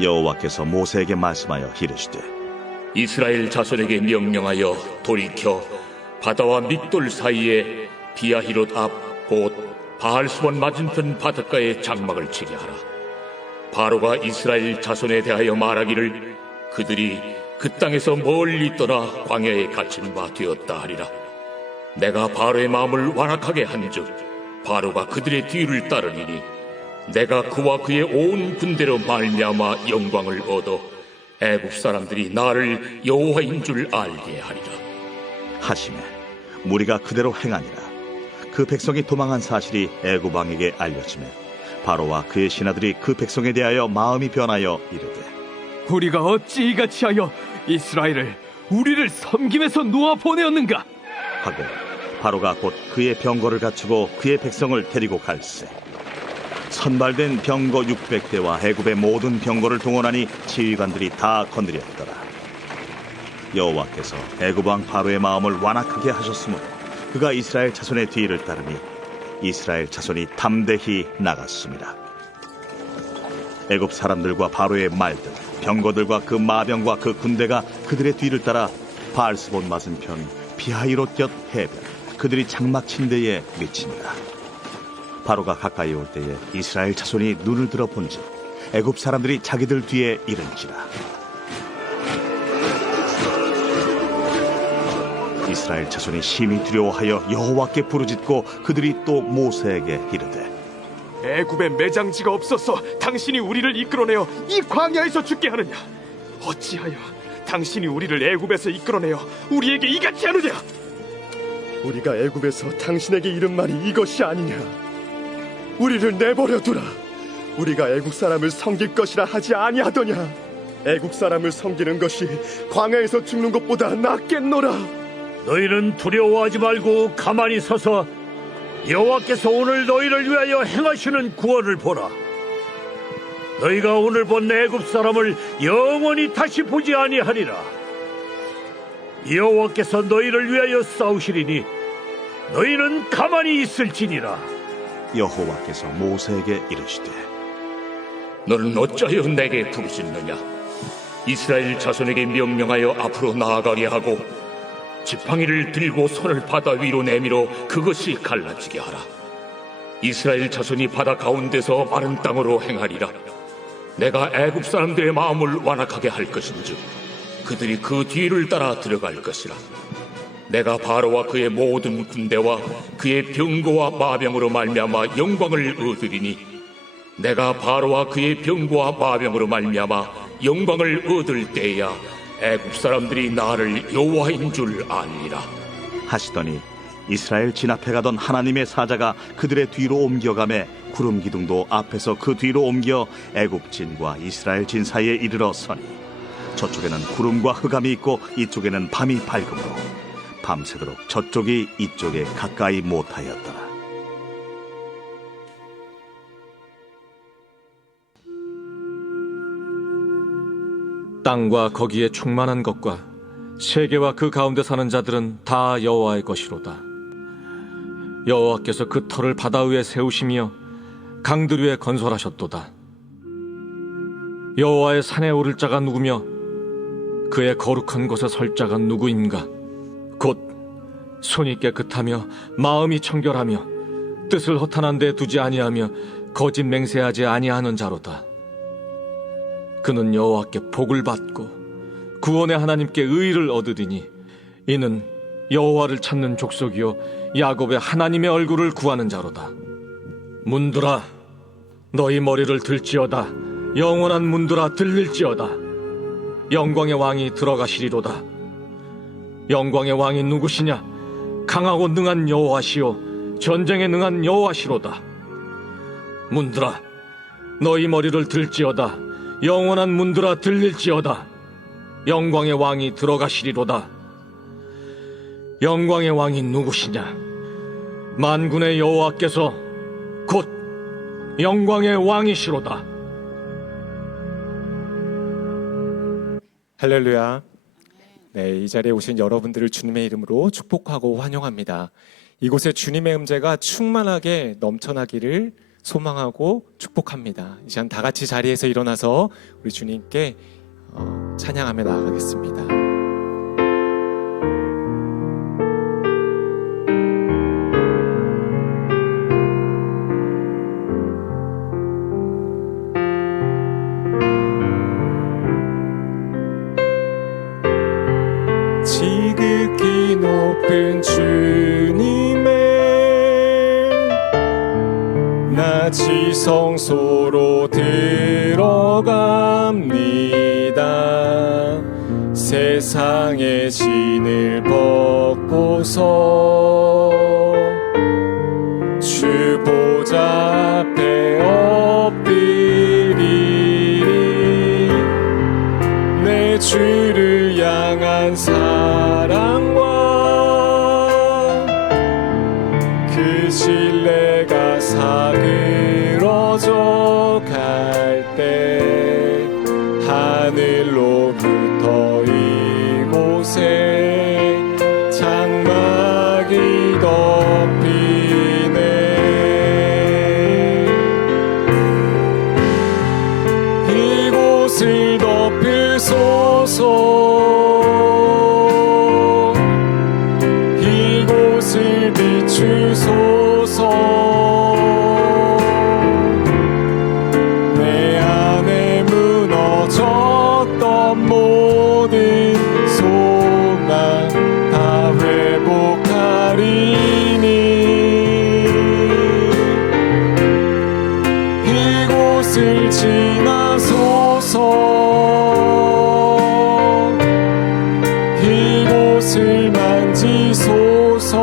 여호와께서 모세에게 말씀하여 이르시되 이스라엘 자손에게 명령하여 돌이켜 바다와 믹돌 사이에 비아히롯 앞 곧 바알수본 맞은편 바닷가에 장막을 치게 하라. 바로가 이스라엘 자손에 대하여 말하기를 그들이 그 땅에서 멀리 떠나 광야에 갇힌 바 되었다 하리라. 내가 바로의 마음을 완악하게 한즉 바로가 그들의 뒤를 따르리니 내가 그와 그의 온 군대로 말미암아 영광을 얻어 애굽 사람들이 나를 여호와인 줄 알게 하리라 하시매 무리가 그대로 행하니라. 그 백성이 도망한 사실이 애굽 왕에게 알려지매 바로와 그의 신하들이 그 백성에 대하여 마음이 변하여 이르되 우리가 어찌 이같이 하여 이스라엘을 우리를 섬김에서 놓아 보내었는가 하고 바로가 곧 그의 병거를 갖추고 그의 백성을 데리고 갈새 선발된 병거 600대와 애굽의 모든 병거를 동원하니 지휘관들이 다 건드렸더라. 여호와께서 애굽 왕 바로의 마음을 완악하게 하셨으므로 그가 이스라엘 자손의 뒤를 따르니 이스라엘 자손이 담대히 나갔습니다. 애굽 사람들과 바로의 말들 병거들과 그 마병과 그 군대가 그들의 뒤를 따라 바알스본 맞은편 비하히롯 곁 해변 그들이 장막 친 데에 미치니라. 바로가 가까이 올 때에 이스라엘 자손이 눈을 들어 본즉 애굽 사람들이 자기들 뒤에 이른지라. 이스라엘 자손이 심히 두려워하여 여호와께 부르짖고 그들이 또 모세에게 이르되 애굽에 매장지가 없어서 당신이 우리를 이끌어내어 이 광야에서 죽게 하느냐 어찌하여 당신이 우리를 애굽에서 이끌어내어 우리에게 이같이 하느냐 우리가 애굽에서 당신에게 이른 말이 이것이 아니냐. 우리를 내버려 두라. 우리가 애국 사람을 섬길 것이라 하지 아니하더냐. 애국 사람을 섬기는 것이 광야에서 죽는 것보다 낫겠노라. 너희는 두려워하지 말고 가만히 서서 여호와께서 오늘 너희를 위하여 행하시는 구원을 보라. 너희가 오늘 본 애굽 사람을 영원히 다시 보지 아니하리라. 여호와께서 너희를 위하여 싸우시리니 너희는 가만히 있을지니라. 여호와께서 모세에게 이르시되 너는 어찌하여 내게 부르짖느냐. 이스라엘 자손에게 명령하여 앞으로 나아가게 하고 지팡이를 들고 손을 바다 위로 내밀어 그것이 갈라지게 하라. 이스라엘 자손이 바다 가운데서 마른 땅으로 행하리라. 내가 애굽 사람들의 마음을 완악하게 할 것인즉 그들이 그 뒤를 따라 들어갈 것이라. 내가 바로와 그의 모든 군대와 그의 병거와 마병으로 말미암아 영광을 얻으리니 내가 바로와 그의 병거와 마병으로 말미암아 영광을 얻을 때야 애굽 사람들이 나를 여호와인 줄 아니라 하시더니 이스라엘 진 앞에 가던 하나님의 사자가 그들의 뒤로 옮겨가매 구름 기둥도 앞에서 그 뒤로 옮겨 애굽 진과 이스라엘 진 사이에 이르러 서니 저쪽에는 구름과 흑암이 있고 이쪽에는 밤이 밝음으로 밤새도록 저쪽이 이쪽에 가까이 못하였더라. 땅과 거기에 충만한 것과 세계와 그 가운데 사는 자들은 다 여호와의 것이로다. 여호와께서 그 터를 바다 위에 세우시며 강들 위에 건설하셨도다. 여호와의 산에 오를 자가 누구며 그의 거룩한 곳에 설 자가 누구인가? 곧 손이 깨끗하며 마음이 청결하며 뜻을 허탄한 데 두지 아니하며 거짓 맹세하지 아니하는 자로다. 그는 여호와께 복을 받고 구원의 하나님께 의를 얻으리니 이는 여호와를 찾는 족속이요 야곱의 하나님의 얼굴을 구하는 자로다. 문들아 너희 머리를 들지어다. 영원한 문들아 들릴지어다. 영광의 왕이 들어가시리로다. 영광의 왕이 누구시냐? 강하고 능한 여호와시요 전쟁에 능한 여호와시로다. 문들아 너희 머리를 들지어다. 영원한 문들아 들릴지어다. 영광의 왕이 들어가시리로다. 영광의 왕이 누구시냐? 만군의 여호와께서 곧 영광의 왕이시로다. 할렐루야. 네, 이 자리에 오신 여러분들을 주님의 이름으로 축복하고 환영합니다. 이곳에 주님의 음재가 충만하게 넘쳐나기를 소망하고 축복합니다. 이 시간 다 같이 자리에서 일어나서 우리 주님께 찬양하며 나아가겠습니다. 지극히 높은 주님의 나 지성소로 들어갑니다. 세상의 진을 벗고서 주 보좌 앞에 엎드리리. 내 주를 향한 사랑과 그 신뢰가 사그러져 갈 때 하늘로부터 이곳에 장막이 덮이네. 이곳을 덮으소서. 이곳을 비추소서. 내 안에 무너졌던 모든 소망 다 회복하리니. 이곳을 지나소서. 이곳을 만지소서.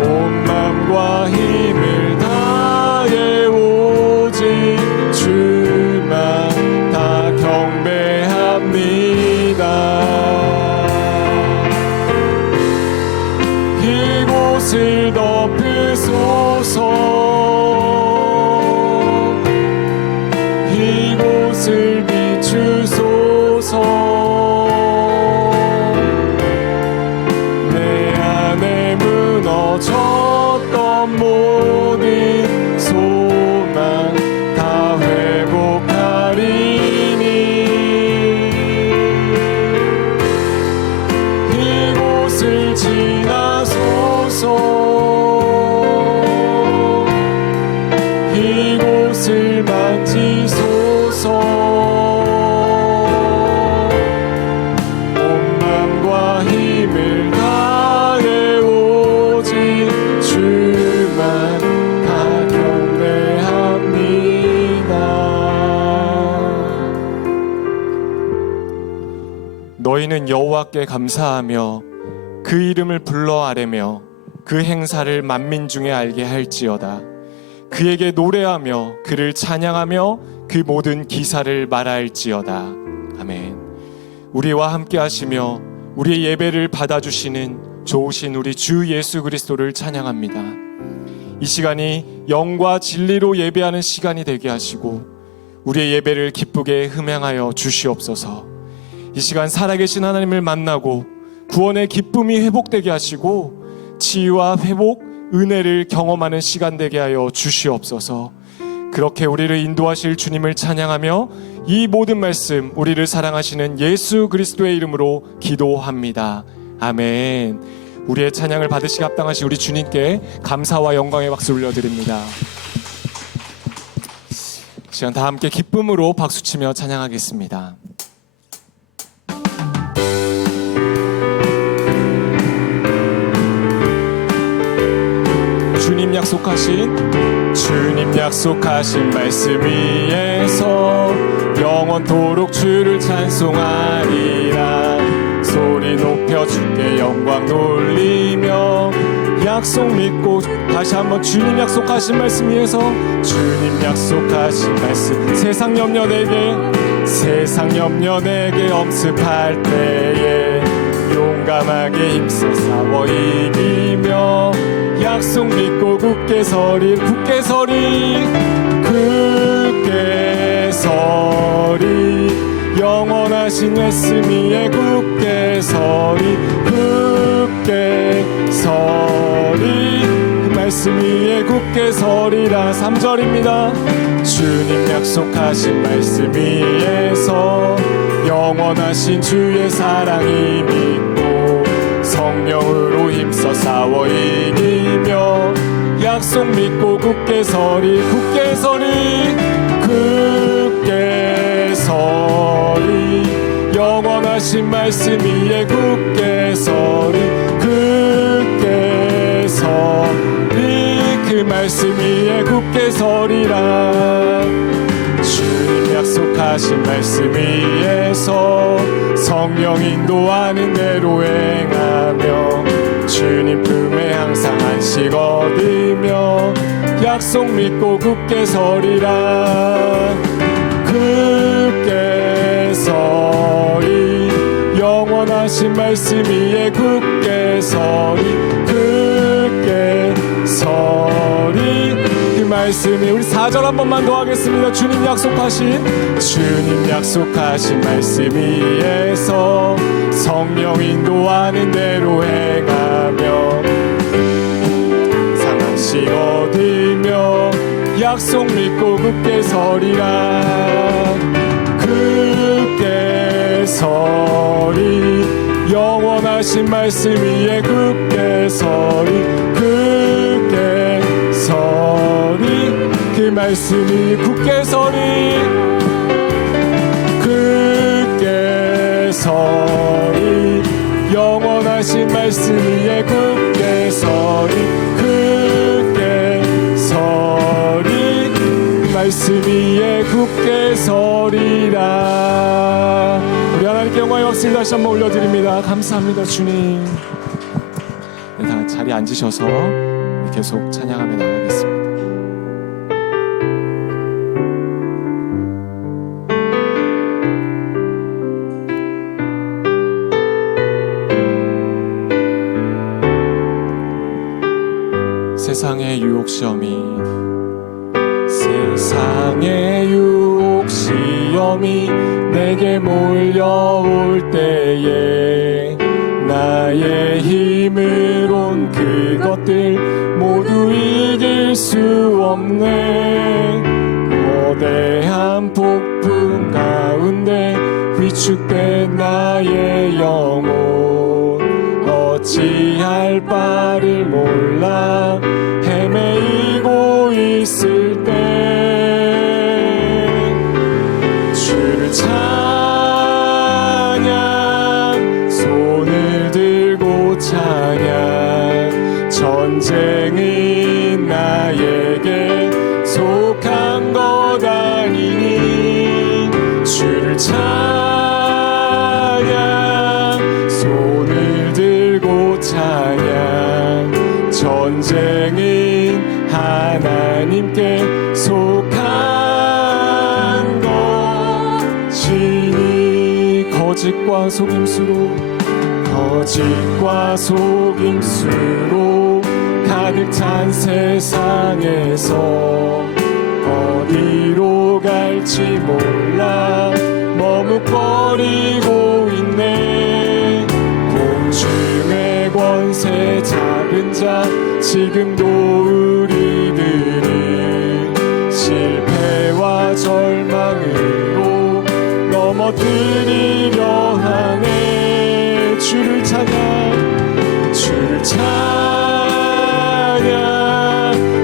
온 맘과 힘을 다해 오직 주만 다 경배합니다. 이곳을 덮으소서. 이곳을 비추소서. 내 안에 무너졌던 모든 소망 다 회복하리니. 이곳을 지나소서. 이곳을 만지소서. 온 맘과 힘을 다해 오직 주만 다 경배합니다. 너희는 여호와께 감사하며 그 이름을 불러 아뢰며 그 행사를 만민 중에 알게 할지어다. 그에게 노래하며 그를 찬양하며 그 모든 기사를 말할지어다. 아멘. 우리와 함께 하시며 우리의 예배를 받아주시는 좋으신 우리 주 예수 그리스도를 찬양합니다. 이 시간이 영과 진리로 예배하는 시간이 되게 하시고 우리의 예배를 기쁘게 흠양하여 주시옵소서. 이 시간 살아계신 하나님을 만나고 구원의 기쁨이 회복되게 하시고 치유와 회복, 은혜를 경험하는 시간 되게 하여 주시옵소서. 그렇게 우리를 인도하실 주님을 찬양하며 이 모든 말씀 우리를 사랑하시는 예수 그리스도의 이름으로 기도합니다. 아멘. 우리의 찬양을 받으시기 합당하신 우리 주님께 감사와 영광의 박수 올려드립니다. 시간 다 함께 기쁨으로 박수치며 찬양하겠습니다. 주님 약속하신 말씀 위에서 영원토록 주를 찬송하리라. 소리 높여 주께 영광 돌리며 약속 믿고 다시 한번 주님 약속하신 말씀 위에서 주님 약속하신 말씀 세상 염려 내게 엄습할 때에 용감하게 힘써 싸워 이기며 약속 믿고 굳게 서리 영원하신 말씀 위에 굳게 서리 말씀 위에 굳게 서리라. 3절입니다. 주님 약속하신 말씀 위에서 영원하신 주의 사랑이 믿고 성령으로 힘써 싸워 이기며 약속 믿고 굳게 서리. 굳게 서리. 굳게 서리. 영원하신 말씀 위에 굳게 서리. 굳게 서리. 그 말씀 위에 굳게 서리라. 주님 약속하신 말씀 위에서 성령 인도하는 대로 행하며 주님 품에 항상 안식 얻으며 약속 믿고 굳게 서리라. 굳게 서리. 영원하신 말씀 위에 굳게 서리. 굳게 서리. 그 말씀이 우리 4절 한 번만 더 하겠습니다. 주님 약속하신 말씀 위에서 성령 인도하는 대로 행하며 상한식 얻으며 약속 믿고 굳게 서리라. 굳게 서리. 영원하신 말씀 위에 굳게 서리. 굳게 서리. 그 말씀이 굳게 서리. 굳게 서리. 영원하신 말씀 위에 굳게 서리. 굳게 서리. 그 말씀 위에 굳게 서리라. 우리 하나님께 영광의 박수를 다시 한번 올려드립니다. 감사합니다 주님. 네, 다 자리에 앉으셔서 계속 찬양하며 나가겠습니다. 세상의 유혹 시험이 내게 몰려올 때에 나의 힘으론 그것들 모두 이길 수 없네. 거대한 폭풍 가운데 위축된 나의 영혼 어찌할 바를 몰라 헤매이고 있을 때 주를 찬양 손을 들고 찬양 전쟁은 나에게 속한 것 아니니 주를 찬양 손을 들고 찬양 전쟁은 하나님께 속한 것이니 거짓과 속임수로 가득 찬 세상에서 어디로 갈지 몰라 머뭇거리고 있네. 공중의 권세 잡은 자 지금도 우리들을 실패와 절망으로 넘어뜨리려 하네. 주를 찬양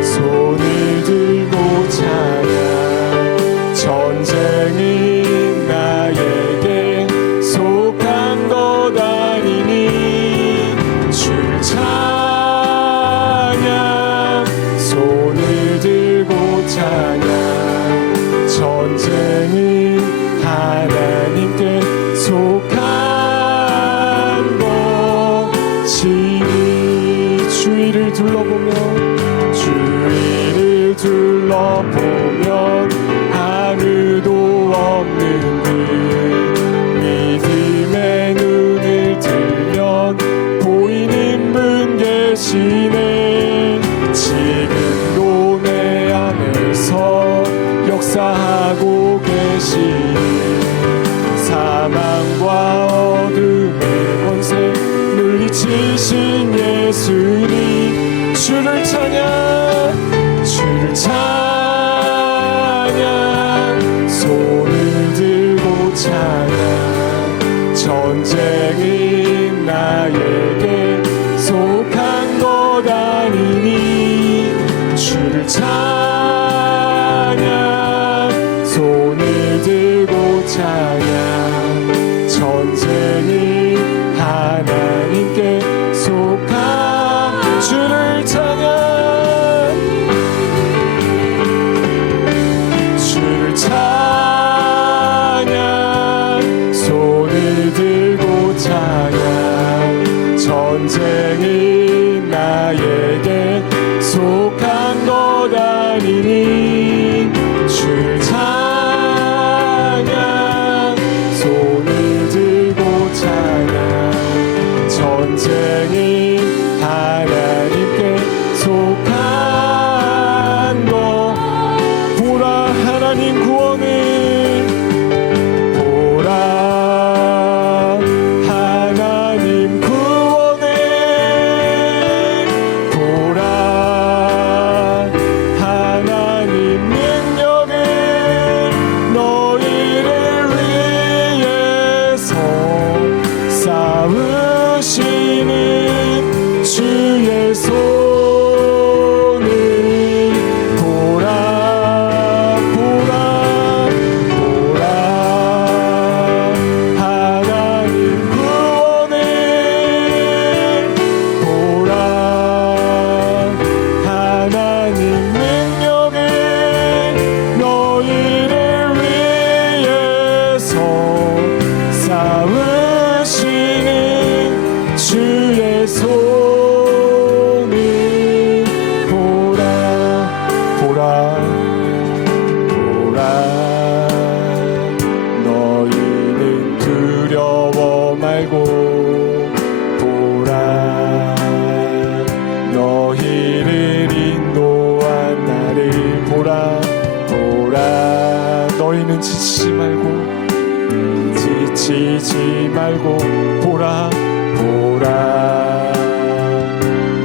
손을 들고 찬양 전쟁은 나에게 속한 것 아니니 주를 찬양 손을 들고 찬양 전쟁은 하나님께 속한 것이니 주위를 둘러보면 아무도 없는 듯 믿음의 눈을 들면 보이는 분 계시네. 지금도 내 안에서 역사하고 계시니 사망과 어둠의 권세 물리치신 예수님 주를 찬양 주를 찬양 손을 들고 찬양 전쟁은 나에게 속한 것 아니니 주를 찬양 손을 들고 찬양 전쟁이 하나님께 속한 주를 찬양 주를 찬양 손을 들고 찬양 전쟁이 나에게 속한 것 아니니 주를 찬양 손을 들고 찬양 전쟁이 하나님께 속한 것 보라 하나님 구원을 보라 하나님 구원을 보라 하나님 능력을 너희를 위해서 싸우시는 주의 손을 보라 보라 보라 하나님 구원을 보라 하나님 능력을 너희를 위해서 싸우시는 주의 손을 보라 보라 보라 너희는 두려워 말고 보라 너희를 인도한 나를 보라 보라 너희는 지치지 말고 보라 보라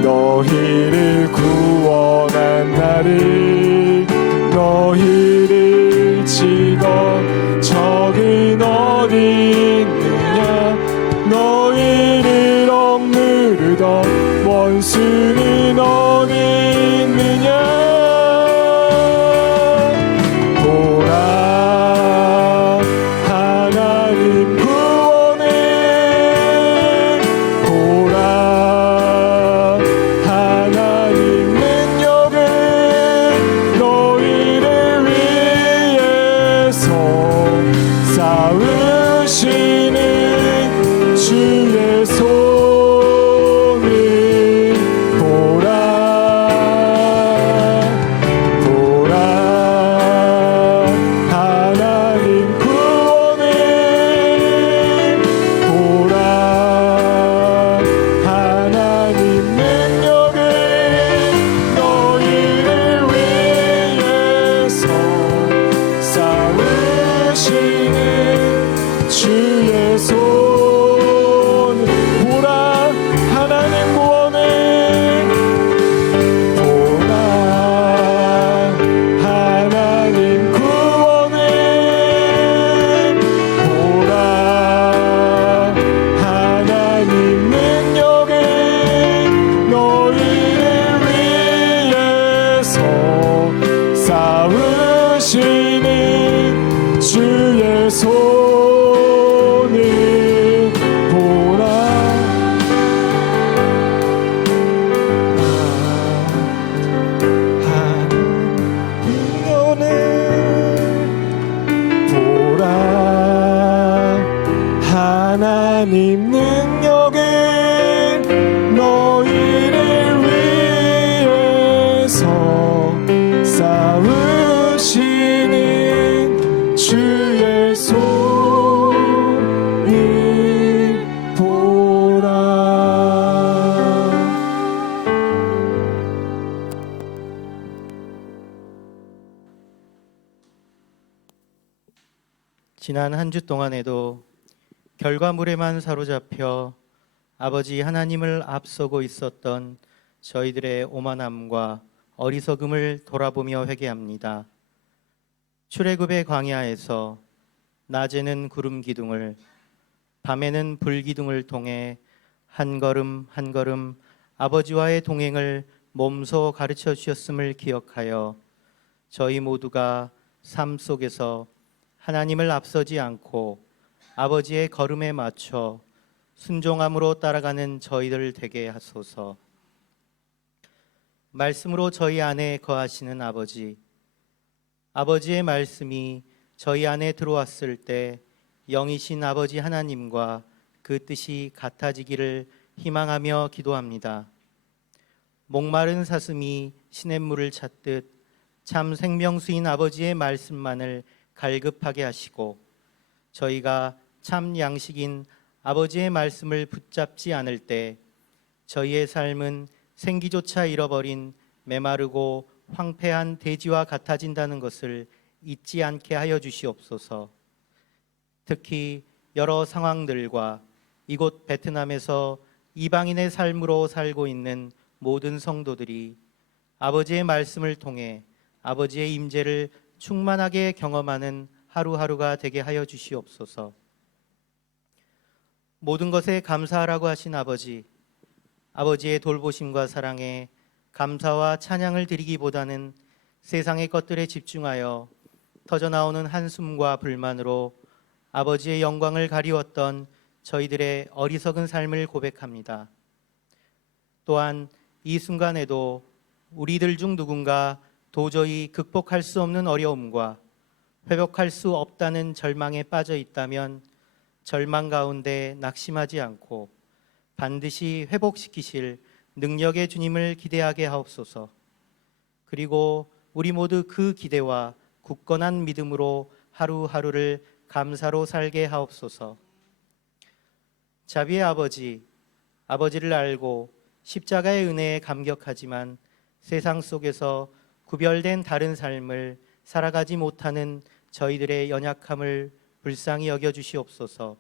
너희를 구원한 나를 너희를 치던 적은 어디 있느냐 너희를 억누르던 원수는 어디 있느냐 보라 하나님 구원을 보라 하나님 능력을 너희를 위해서 싸우시는 주의 손을 보라 보라 하나님 구원을 보라 하나님 능력을 너희를 위해서 싸우시는 주의 손을 보라 하나님 구원을 보라 하나님 구원을 보라 하나님 능력을 너희를 위해서 싸우시는 주의 손을 보라 하나님 능력을 너희를 위해서 싸우시는 주의 손을 보라. 지난 한 주 동안에도 결과물에만 사로잡혀 아버지 하나님을 앞서고 있었던 저희들의 오만함과 어리석음을 돌아보며 회개합니다. 출애굽의 광야에서 낮에는 구름 기둥을, 밤에는 불 기둥을 통해 한 걸음 한 걸음 아버지와의 동행을 몸소 가르쳐 주셨음을 기억하여 저희 모두가 삶 속에서 하나님을 앞서지 않고 아버지의 걸음에 맞춰 순종함으로 따라가는 저희들 되게 하소서. 말씀으로 저희 안에 거하시는 아버지, 아버지의 말씀이 저희 안에 들어왔을 때 영이신 아버지 하나님과 그 뜻이 같아지기를 희망하며 기도합니다. 목마른 사슴이 시냇물을 찾듯 참 생명수인 아버지의 말씀만을 갈급하게 하시고 저희가 참 양식인 아버지의 말씀을 붙잡지 않을 때 저희의 삶은 생기조차 잃어버린 메마르고 황폐한 대지와 같아진다는 것을 잊지 않게 하여 주시옵소서. 특히 여러 상황들과 이곳 베트남에서 이방인의 삶으로 살고 있는 모든 성도들이 아버지의 말씀을 통해 아버지의 임재를 충만하게 경험하는 하루하루가 되게 하여 주시옵소서. 모든 것에 감사하라고 하신 아버지, 아버지의 돌보심과 사랑에 감사와 찬양을 드리기보다는 세상의 것들에 집중하여 터져나오는 한숨과 불만으로 아버지의 영광을 가리웠던 저희들의 어리석은 삶을 고백합니다. 또한 이 순간에도 우리들 중 누군가 도저히 극복할 수 없는 어려움과 회복할 수 없다는 절망에 빠져 있다면 절망 가운데 낙심하지 않고 반드시 회복시키실 능력의 주님을 기대하게 하옵소서. 그리고 우리 모두 그 기대와 굳건한 믿음으로 하루하루를 감사로 살게 하옵소서. 자비의 아버지, 아버지를 알고 십자가의 은혜에 감격하지만 세상 속에서 구별된 다른 삶을 살아가지 못하는 저희들의 연약함을 불쌍히 여겨 주시옵소서.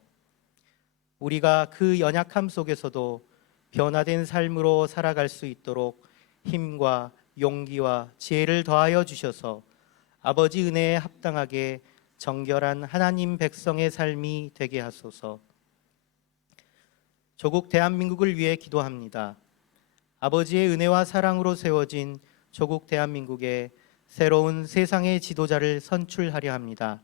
우리가 그 연약함 속에서도 변화된 삶으로 살아갈 수 있도록 힘과 용기와 지혜를 더하여 주셔서 아버지 은혜에 합당하게 정결한 하나님 백성의 삶이 되게 하소서. 조국 대한민국을 위해 기도합니다. 아버지의 은혜와 사랑으로 세워진 조국 대한민국에 새로운 세상의 지도자를 선출하려 합니다.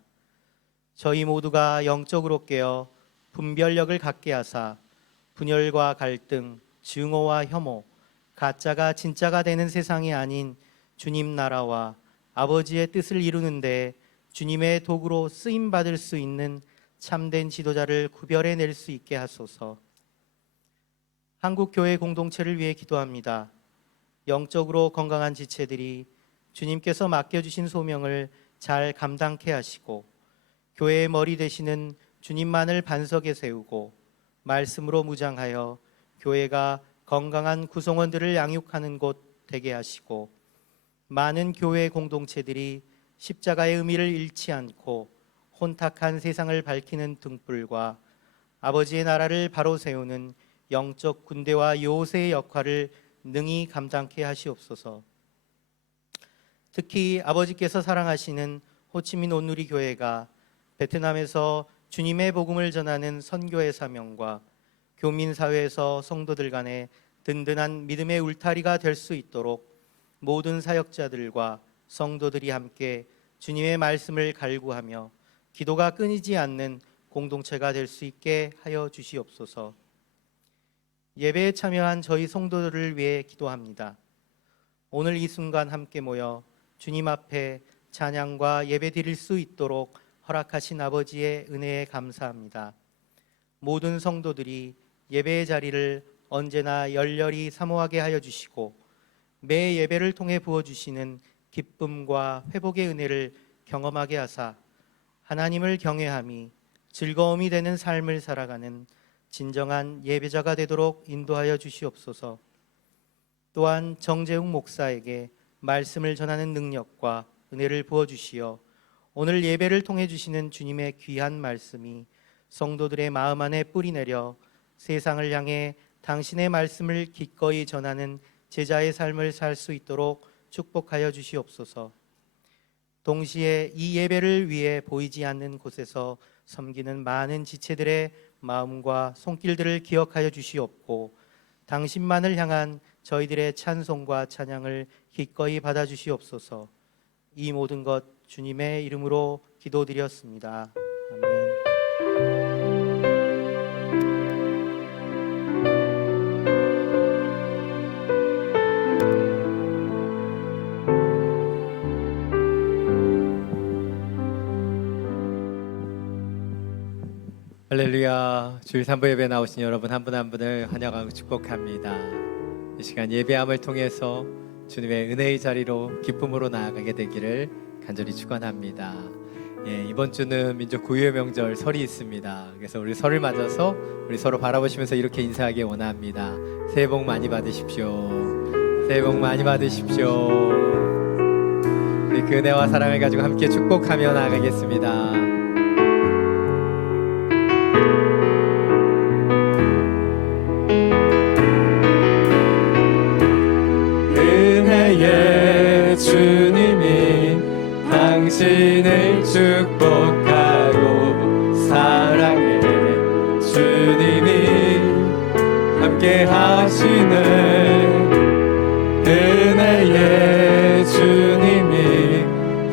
저희 모두가 영적으로 깨어 분별력을 갖게 하사 분열과 갈등, 증오와 혐오, 가짜가 진짜가 되는 세상이 아닌 주님 나라와 아버지의 뜻을 이루는 데 주님의 도구로 쓰임 받을 수 있는 참된 지도자를 구별해낼 수 있게 하소서. 한국교회 공동체를 위해 기도합니다. 영적으로 건강한 지체들이 주님께서 맡겨주신 소명을 잘 감당케 하시고 교회의 머리 되시는 주님만을 반석에 세우고 말씀으로 무장하여 교회가 건강한 구성원들을 양육하는 곳 되게 하시고 많은 교회 공동체들이 십자가의 의미를 잃지 않고 혼탁한 세상을 밝히는 등불과 아버지의 나라를 바로 세우는 영적 군대와 요새의 역할을 능히 감당케 하시옵소서. 특히 아버지께서 사랑하시는 호치민 온누리 교회가 베트남에서 주님의 복음을 전하는 선교의 사명과 교민사회에서 성도들 간의 든든한 믿음의 울타리가 될 수 있도록 모든 사역자들과 성도들이 함께 주님의 말씀을 갈구하며 기도가 끊이지 않는 공동체가 될 수 있게 하여 주시옵소서. 예배에 참여한 저희 성도들을 위해 기도합니다. 오늘 이 순간 함께 모여 주님 앞에 찬양과 예배 드릴 수 있도록 허락하신 아버지의 은혜에 감사합니다. 모든 성도들이 예배의 자리를 언제나 열렬히 사모하게 하여 주시고 매 예배를 통해 부어주시는 기쁨과 회복의 은혜를 경험하게 하사 하나님을 경외함이 즐거움이 되는 삶을 살아가는 진정한 예배자가 되도록 인도하여 주시옵소서. 또한 정재웅 목사에게 말씀을 전하는 능력과 은혜를 부어주시어 오늘 예배를 통해 주시는 주님의 귀한 말씀이 성도들의 마음 안에 뿌리내려 세상을 향해 당신의 말씀을 기꺼이 전하는 제자의 삶을 살 수 있도록 축복하여 주시옵소서. 동시에 이 예배를 위해 보이지 않는 곳에서 섬기는 많은 지체들의 마음과 손길들을 기억하여 주시옵고, 당신만을 향한 저희들의 찬송과 찬양을 기꺼이 받아 주시옵소서. 이 모든 것 주님의 이름으로 기도드렸습니다. 아멘. 할렐루야. 주일 3부 예배 나오신 여러분 한 분 한 분을 환영하고 축복합니다. 이 시간 예배함을 통해서 주님의 은혜의 자리로 기쁨으로 나아가게 되기를 간절히 축원합니다. 이번 주는 민족 고유의 명절 설이 있습니다. 그래서 우리 설을 맞아서 우리 서로 바라보시면서 이렇게 인사하기 원합니다. 새해 복 많이 받으십시오. 새해 복 많이 받으십시오. 우리 그 은혜와 사랑을 가지고 함께 축복하며 나아가겠습니다. 은혜의 주님이 당신을 축복하고 사랑의 주님이 함께 하시네. 은혜의 주님이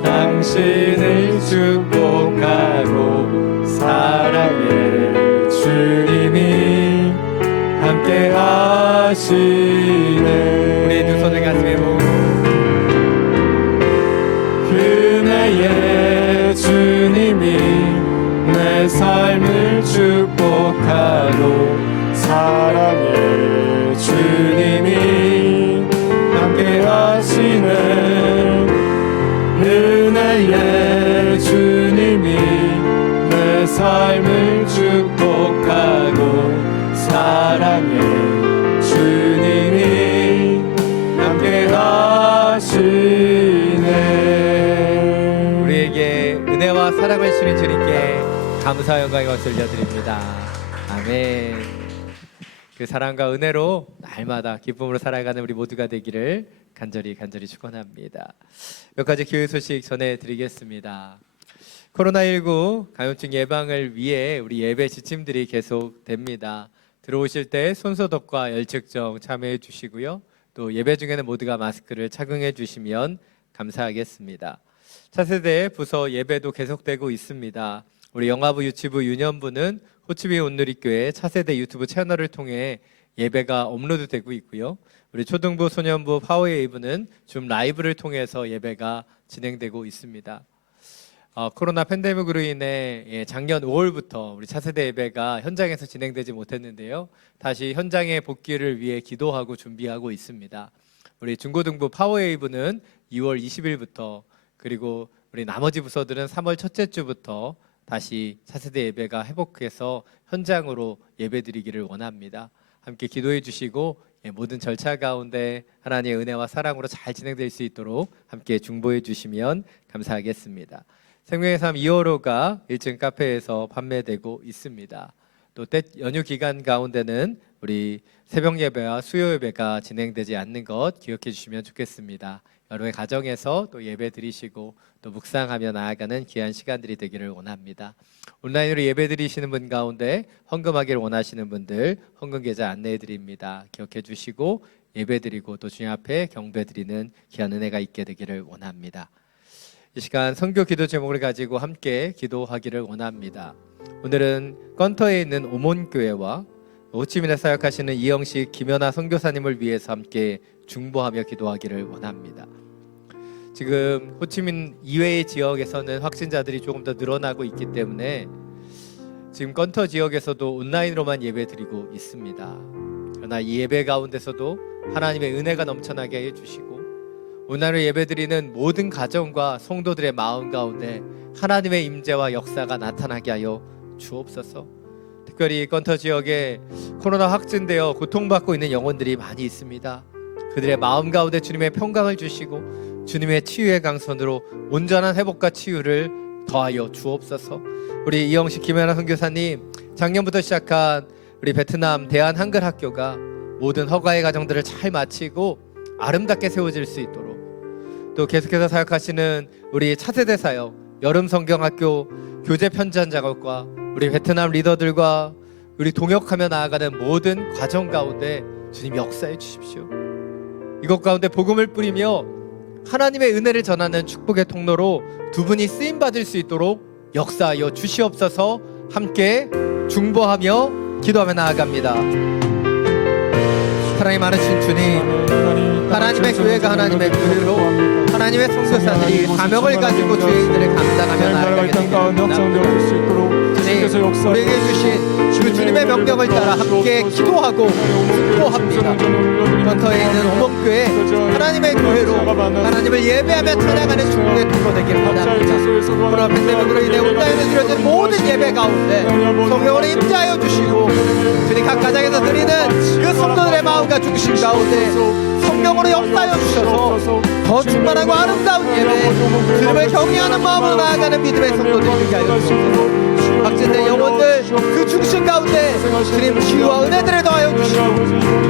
당신을 축복하고 사랑의 주님이 함께 하시네. 우리 두 손을 가슴에 모으고 은혜의 주님이 내 삶을 축복하고 사랑의 주님이 함께 하시네. 은혜의 주님이 내 삶을 축복하고 사랑의 주님이 함께 하시네. 우리에게 은혜와 사랑을 주신 주님께 감사와 영광의 박수 올려드립니다. 아멘. 그 사랑과 은혜로 날마다 기쁨으로 살아가는 우리 모두가 되기를 간절히 축원합니다. 몇 가지 교회 소식 전해드리겠습니다. 코로나19 감염증 예방을 위해 우리 예배 지침들이 계속됩니다. 들어오실 때 손소독과 열측정 참여해 주시고요. 또 예배 중에는 모두가 마스크를 착용해 주시면 감사하겠습니다. 차세대 부서 예배도 계속되고 있습니다. 우리 영화부 유치부 유년부는 호치민 온누리교회 차세대 유튜브 채널을 통해 예배가 업로드되고 있고요. 우리 초등부 소년부 파워웨이브는 줌 라이브를 통해서 예배가 진행되고 있습니다. 코로나 팬데믹으로 인해 작년 5월부터 우리 차세대 예배가 현장에서 진행되지 못했는데요. 다시 현장에 복귀를 위해 기도하고 준비하고 있습니다. 우리 중고등부 파워웨이브는 2월 20일부터 그리고 우리 나머지 부서들은 3월 첫째 주부터 다시 차세대 예배가 회복해서 현장으로 예배드리기를 원합니다. 함께 기도해 주시고 모든 절차 가운데 하나님의 은혜와 사랑으로 잘 진행될 수 있도록 함께 중보해 주시면 감사하겠습니다. 생명의 삶 2호로가 1층 카페에서 판매되고 있습니다. 또 연휴 기간 가운데는 우리 새벽 예배와 수요 예배가 진행되지 않는 것 기억해 주시면 좋겠습니다. 여러분의 가정에서 또 예배 드리시고 또 묵상하며 나아가는 귀한 시간들이 되기를 원합니다. 온라인으로 예배 드리시는 분 가운데 헌금하기를 원하시는 분들 헌금 계좌 안내해 드립니다. 기억해 주시고 예배 드리고 또 주님 앞에 경배 드리는 귀한 은혜가 있게 되기를 원합니다. 이 시간 선교 기도 제목을 가지고 함께 기도하기를 원합니다. 오늘은 건터에 있는 오몬교회와 호치민에 사역하시는 이영식 김연아 선교사님을 위해서 함께 중보하며 기도하기를 원합니다. 지금 호치민 이외의 지역에서는 확진자들이 조금 더 늘어나고 있기 때문에 지금 건터 지역에서도 온라인으로만 예배드리고 있습니다. 그러나 이 예배 가운데서도 하나님의 은혜가 넘쳐나게 해주시고 온라인으로 예배드리는 모든 가정과 성도들의 마음 가운데 하나님의 임재와 역사가 나타나게 하여 주옵소서. 특별히 건터 지역에 코로나 확진되어 고통받고 있는 영혼들이 많이 있습니다. 그들의 마음 가운데 주님의 평강을 주시고 주님의 치유의 강선으로 온전한 회복과 치유를 더하여 주옵소서. 우리 이영식 김연아 선교사님 작년부터 시작한 우리 베트남 대한한글학교가 모든 허가의 과정들을 잘 마치고 아름답게 세워질 수 있도록, 또 계속해서 사역하시는 우리 차세대 사역 여름 성경학교 교재 편지한 작업과 우리 베트남 리더들과 우리 동역하며 나아가는 모든 과정 가운데 주님 역사해 주십시오. 이것 가운데 복음을 뿌리며 하나님의 은혜를 전하는 축복의 통로로 두 분이 쓰임 받을 수 있도록 역사하여 주시옵소서. 함께 중보하며 기도하며 나아갑니다. 사랑이 많으신 주님, 하나님의 교회가 하나님의 교회로 하나님의 선교사들이 사명을 가지고 주의 일들을 감당하며 나아가게 되기를 주님, 우리에게 주신 그 주님의 명령을 따라 함께 기도하고 축복합니다. 건터에 있는 오목교회 하나님의 교회로 하나님을 예배하며 찬양하는 축복의 통로 되기를 원합니다. 코로나 팬데믹으로 인해 온라인에 드려진 모든 예배 가운데 성령으로 임재하여 주시고 주님 각 가정에서 드리는 그 성도들의 마음과 중심 가운데 성령으로 역사하여 주셔서 더 충만하고 아름다운 예배, 주님을 경외하는 마음으로 나아가는 믿음의 성도들이 되게 하여 주시고 박진된 영혼들 그 중심 가운데 주님 치유와 은혜들을 더하여 주시고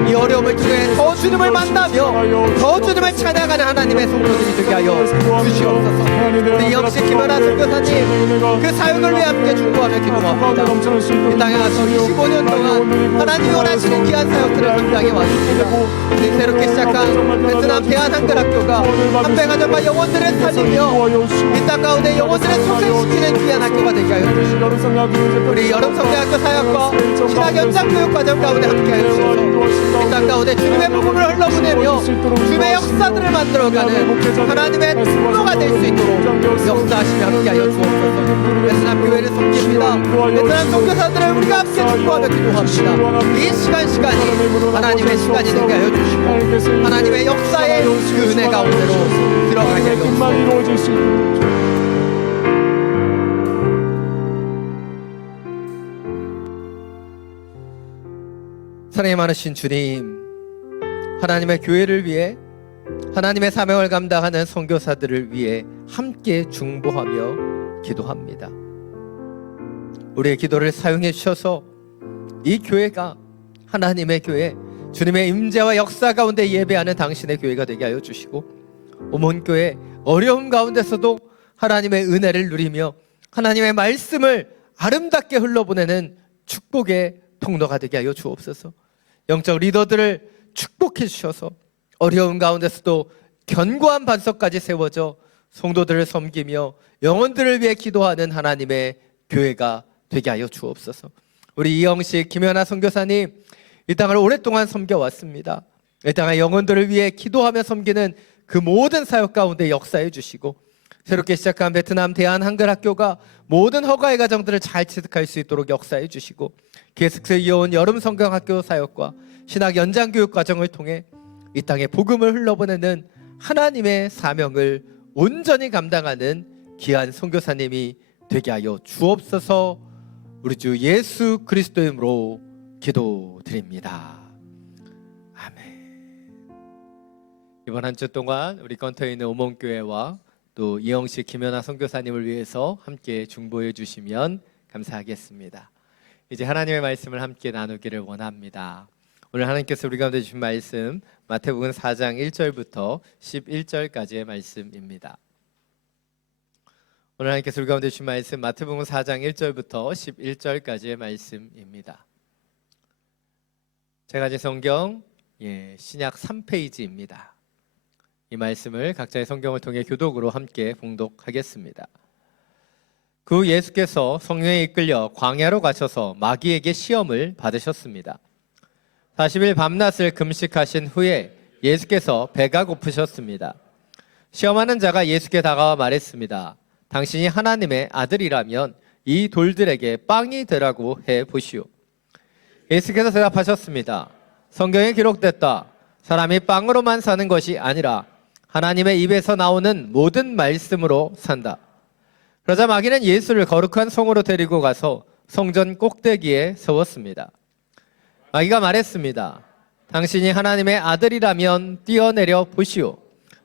이 어려움을 통해 더 주님을 만나며 더 주님을 찬양하는 하나님의 성도들이 되게 하여 주시옵소서. 우리 역시 김연아 선교사님 그 사역을 위해 함께 중보하며 기도합니다. 이 땅에 와서 25년 동안 하나님이 원하시는 귀한 사역들을 감당해 왔습니다. 우리 새롭게 시작한 베트남 대한한글학교가 한배 가정과 영혼들을 살리며 이 땅 가운데 영혼들을 소생시키는 귀한 학교가 되게 하여 주시고 우리 여름성대학교 사역과 신학 연장 교육 과정 가운데 함께하여 주셔서 이 땅 가운데 주님의 복음을 흘러보내며 주님의 역사들을 만들어가는 하나님의 통로가 될 수 있도록 역사하시며 함께하여 주옵소서. 베트남 교회를 섬깁니다. 베트남 선교사들을 우리가 함께 축복하며 기도합니다. 이 시간이 하나님의 시간이 되게 하여 주시고 하나님의 역사의 그 은혜 가운데로 들어가게 하여 주옵소서. 사랑이 많으신 주님, 하나님의 교회를 위해 하나님의 사명을 감당하는 선교사들을 위해 함께 중보하며 기도합니다. 우리의 기도를 사용해 주셔서 이 교회가 하나님의 교회, 주님의 임재와 역사 가운데 예배하는 당신의 교회가 되게 하여 주시고 오몬교회 어려움 가운데서도 하나님의 은혜를 누리며 하나님의 말씀을 아름답게 흘러보내는 축복의 통로가 되게 하여 주옵소서. 영적 리더들을 축복해 주셔서 어려운 가운데서도 견고한 반석까지 세워져 성도들을 섬기며 영혼들을 위해 기도하는 하나님의 교회가 되게 하여 주옵소서. 우리 이영식 김연아 선교사님 이 땅을 오랫동안 섬겨왔습니다. 이 땅의 영혼들을 위해 기도하며 섬기는 그 모든 사역 가운데 역사해 주시고 새롭게 시작한 베트남 대한한글학교가 모든 허가의 과정들을 잘 체득할 수 있도록 역사해 주시고 계속해서 이어온 여름 성경학교 사역과 신학 연장 교육 과정을 통해 이 땅에 복음을 흘러보내는 하나님의 사명을 온전히 감당하는 귀한 선교사님이 되게 하여 주옵소서. 우리 주 예수 그리스도의 이름으로 기도드립니다. 아멘. 이번 한 주 동안 우리 건터에 있는 오몬교회와 또 이영식 김연아 선교사님을 위해서 함께 중보해 주시면 감사하겠습니다. 이제 하나님의 말씀을 함께 나누기를 원합니다. 오늘 하나님께서 우리 가운데 주신 말씀 마태복음 4장 1절부터 11절까지의 말씀입니다. 오늘 하나님께서 우리 가운데 주신 말씀 마태복음 4장 1절부터 11절까지의 말씀입니다. 제가 가진 성경 신약 3페이지입니다. 이 말씀을 각자의 성경을 통해 교독으로 함께 봉독하겠습니다. 그 후 예수께서 성령에 이끌려 광야로 가셔서 마귀에게 시험을 받으셨습니다. 40일 밤낮을 금식하신 후에 예수께서 배가 고프셨습니다. 시험하는 자가 예수께 다가와 말했습니다. 당신이 하나님의 아들이라면 이 돌들에게 빵이 되라고 해보시오. 예수께서 대답하셨습니다. 성경에 기록됐다. 사람이 빵으로만 사는 것이 아니라 하나님의 입에서 나오는 모든 말씀으로 산다. 그러자 마귀는 예수를 거룩한 성으로 데리고 가서 성전 꼭대기에 세웠습니다. 마귀가 말했습니다. 당신이 하나님의 아들이라면 뛰어내려 보시오.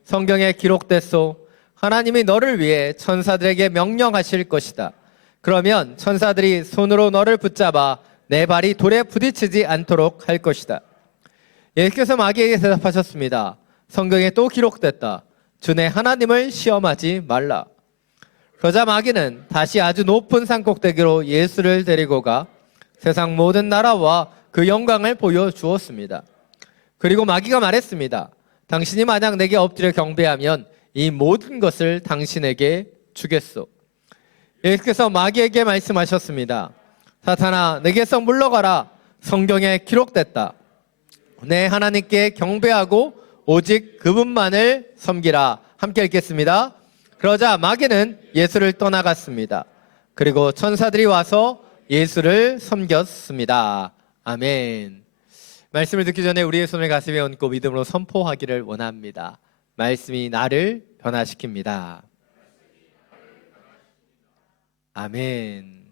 성경에 기록됐소. 하나님이 너를 위해 천사들에게 명령하실 것이다. 그러면 천사들이 손으로 너를 붙잡아 내 발이 돌에 부딪히지 않도록 할 것이다. 예수께서 마귀에게 대답하셨습니다. 성경에 또 기록됐다. 주내 하나님을 시험하지 말라. 그러자 마귀는 다시 아주 높은 산 꼭대기로 예수를 데리고 가 세상 모든 나라와 그 영광을 보여주었습니다. 그리고 마귀가 말했습니다. 당신이 만약 내게 엎드려 경배하면 이 모든 것을 당신에게 주겠소. 예수께서 마귀에게 말씀하셨습니다. 사탄아, 내게서 물러가라. 성경에 기록됐다. 내 하나님께 경배하고 오직 그분만을 섬기라. 함께 읽겠습니다. 그러자 마귀는 예수를 떠나갔습니다. 그리고 천사들이 와서 예수를 섬겼습니다. 아멘. 말씀을 듣기 전에 우리의 손을 가슴에 얹고 믿음으로 선포하기를 원합니다. 말씀이 나를 변화시킵니다. 아멘.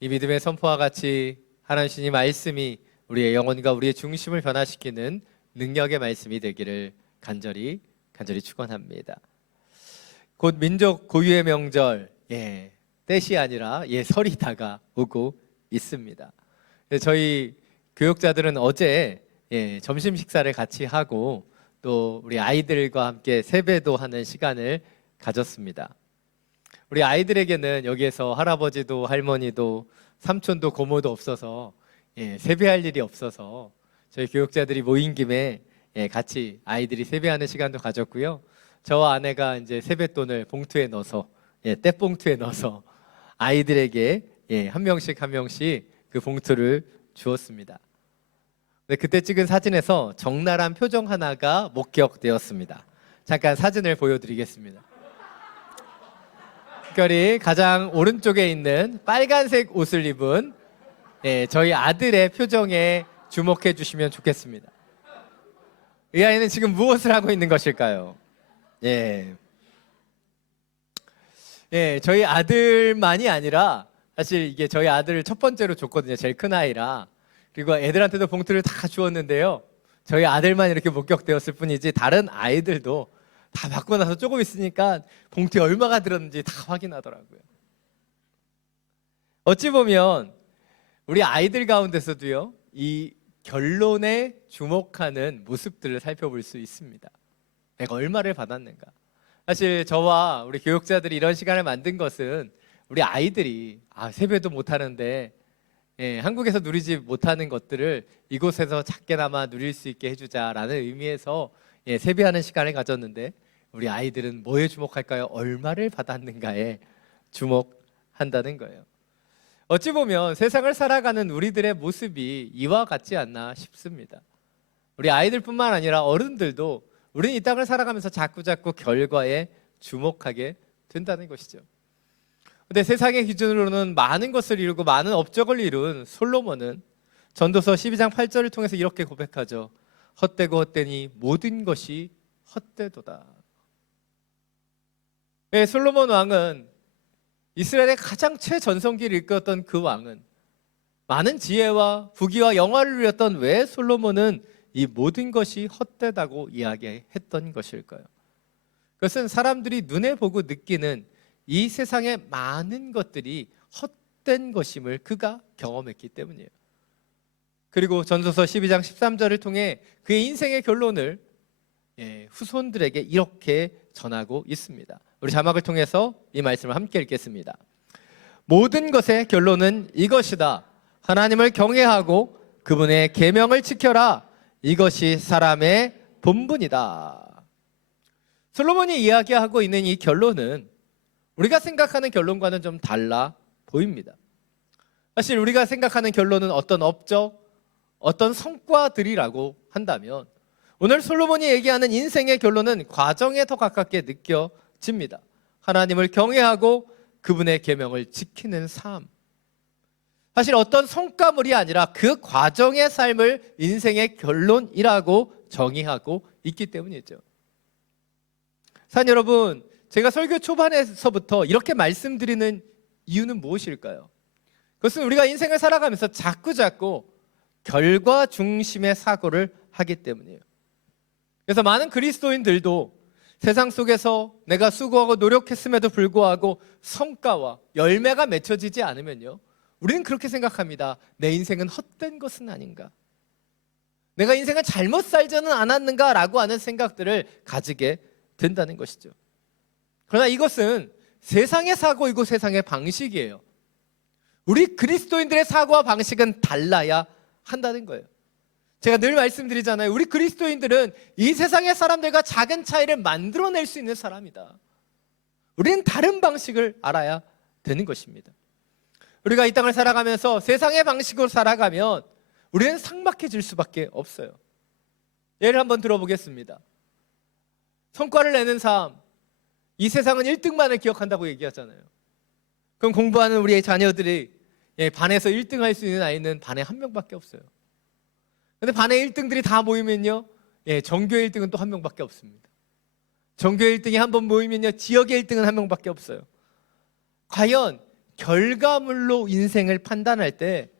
이 믿음의 선포와 같이 하나님의 말씀이 우리의 영혼과 우리의 중심을 변화시키는 능력의 말씀이 되기를 간절히 축원합니다. 곧 민족 고유의 명절, 때시 아니라 설이 다가오고 있습니다. 저희 교육자들은 어제 점심 식사를 같이 하고 또 우리 아이들과 함께 세배도 하는 시간을 가졌습니다. 우리 아이들에게는 여기에서 할아버지도 할머니도 삼촌도 고모도 없어서 세배할 일이 없어서 저희 교육자들이 모인 김에 같이 아이들이 세배하는 시간도 가졌고요. 저와 아내가 이제 세뱃돈을 봉투에 넣어서 떼봉투에 넣어서 아이들에게 한 명씩 그 봉투를 주었습니다. 그때 찍은 사진에서 적나라한 표정 하나가 목격되었습니다. 잠깐 사진을 보여드리겠습니다. 특별히 가장 오른쪽에 있는 빨간색 옷을 입은 저희 아들의 표정에 주목해 주시면 좋겠습니다. 이 아이는 지금 무엇을 하고 있는 것일까요? 저희 아들만이 아니라 사실 이게 저희 아들을 첫 번째로 줬거든요. 제일 큰 아이라. 그리고 애들한테도 봉투를 다 주었는데요. 저희 아들만 이렇게 목격되었을 뿐이지 다른 아이들도 다 받고 나서 조금 있으니까 봉투에 얼마가 들었는지 다 확인하더라고요. 어찌 보면 우리 아이들 가운데서도요, 이 결론에 주목하는 모습들을 살펴볼 수 있습니다. 내가 얼마를 받았는가. 사실 저와 우리 교육자들이 이런 시간을 만든 것은 우리 아이들이 세배도 못하는데 한국에서 누리지 못하는 것들을 이곳에서 작게나마 누릴 수 있게 해주자라는 의미에서 세배하는 시간을 가졌는데 우리 아이들은 뭐에 주목할까요? 얼마를 받았는가에 주목한다는 거예요. 어찌 보면 세상을 살아가는 우리들의 모습이 이와 같지 않나 싶습니다. 우리 아이들뿐만 아니라 어른들도 우리는 이 땅을 살아가면서 자꾸자꾸 결과에 주목하게 된다는 것이죠. 근데 세상의 기준으로는 많은 것을 이루고 많은 업적을 이룬 솔로몬은 전도서 12장 8절을 통해서 이렇게 고백하죠. 헛되고 헛되니 모든 것이 헛되도다. 솔로몬 왕은 이스라엘의 가장 최전성기를 이끌었던 그 왕은 많은 지혜와 부귀와 영화를 누렸던 왜 솔로몬은 이 모든 것이 헛되다고 이야기했던 것일까요? 그것은 사람들이 눈에 보고 느끼는 이 세상의 많은 것들이 헛된 것임을 그가 경험했기 때문이에요. 그리고 전도서 12장 13절을 통해 그의 인생의 결론을 후손들에게 이렇게 전하고 있습니다. 우리 자막을 통해서 이 말씀을 함께 읽겠습니다. 모든 것의 결론은 이것이다. 하나님을 경외하고 그분의 계명을 지켜라. 이것이 사람의 본분이다. 솔로몬이 이야기하고 있는 이 결론은 우리가 생각하는 결론과는 좀 달라 보입니다. 사실 우리가 생각하는 결론은 어떤 업적, 어떤 성과들이라고 한다면 오늘 솔로몬이 얘기하는 인생의 결론은 과정에 더 가깝게 느껴집니다. 하나님을 경외하고 그분의 계명을 지키는 삶. 사실 어떤 성과물이 아니라 그 과정의 삶을 인생의 결론이라고 정의하고 있기 때문이죠. 사랑 여러분, 제가 설교 초반에서부터 이렇게 말씀드리는 이유는 무엇일까요? 그것은 우리가 인생을 살아가면서 자꾸자꾸 결과 중심의 사고를 하기 때문이에요. 그래서 많은 그리스도인들도 세상 속에서 내가 수고하고 노력했음에도 불구하고 성과와 열매가 맺혀지지 않으면요, 우리는 그렇게 생각합니다. 내 인생은 헛된 것은 아닌가? 내가 인생을 잘못 살지는 않았는가라고 하는 생각들을 가지게 된다는 것이죠. 그러나 이것은 세상의 사고이고 세상의 방식이에요. 우리 그리스도인들의 사고와 방식은 달라야 한다는 거예요. 제가 늘 말씀드리잖아요. 우리 그리스도인들은 이 세상의 사람들과 작은 차이를 만들어낼 수 있는 사람이다. 우리는 다른 방식을 알아야 되는 것입니다. 우리가 이 땅을 살아가면서 세상의 방식으로 살아가면 우리는 삭막해질 수밖에 없어요. 예를 한번 들어보겠습니다. 성과를 내는 삶, 이 세상은 1등만을 기억한다고 얘기하잖아요. 그럼 공부하는 우리의 자녀들이 반에서 1등 할 수 있는 아이는 반에 한 명밖에 없어요. 근데 반에 1등들이 다 모이면요, 전교 1등은 또 한 명밖에 없습니다. 전교 1등이 한 번 모이면요, 지역의 1등은 한 명밖에 없어요. 과연 결과물로 인생을 판단할 때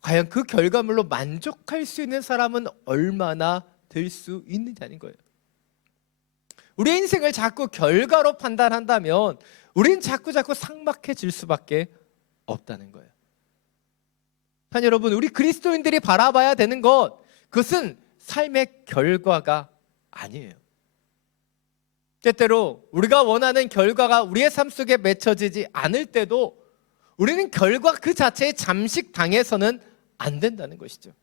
과연 그 결과물로 만족할 수 있는 사람은 얼마나 될 수 있느냐는 거예요. 우리의 인생을 자꾸 결과로 판단한다면 우리는 자꾸 삭막해질 수밖에 없다는 거예요. 한 여러분, 우리 그리스도인들이 바라봐야 되는 것, 그것은 삶의 결과가 아니에요. 때때로 우리가 원하는 결과가 우리의 삶 속에 맺혀지지 않을 때도 우리는 결과 그 자체에 잠식당해서는 안 된다는 것이죠.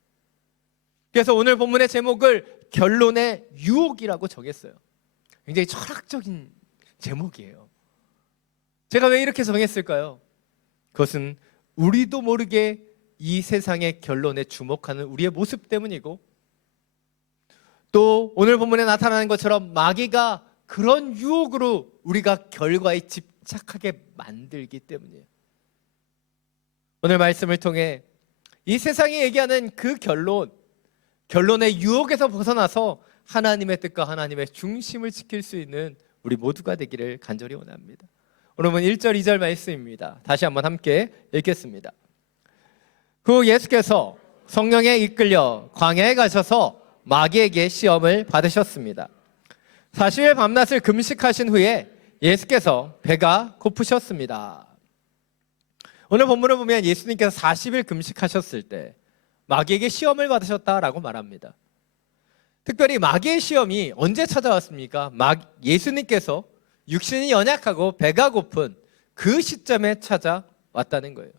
그래서 오늘 본문의 제목을 결론의 유혹이라고 정했어요. 굉장히 철학적인 제목이에요. 제가 왜 이렇게 정했을까요? 그것은 우리도 모르게 이 세상의 결론에 주목하는 우리의 모습 때문이고, 또 오늘 본문에 나타나는 것처럼 마귀가 그런 유혹으로 우리가 결과에 집착하게 만들기 때문이에요. 오늘 말씀을 통해 이 세상이 얘기하는 그 결론의 유혹에서 벗어나서 하나님의 뜻과 하나님의 중심을 지킬 수 있는 우리 모두가 되기를 간절히 원합니다. 오늘은 1절 2절 말씀입니다. 다시 한번 함께 읽겠습니다. 그 예수께서 성령에 이끌려 광야에 가셔서 마귀에게 시험을 받으셨습니다. 40일 밤낮을 금식하신 후에 예수께서 배가 고프셨습니다. 오늘 본문을 보면 예수님께서 40일 금식하셨을 때 마귀에게 시험을 받으셨다라고 말합니다. 특별히 마귀의 시험이 언제 찾아왔습니까? 예수님께서 육신이 연약하고 배가 고픈 그 시점에 찾아왔다는 거예요.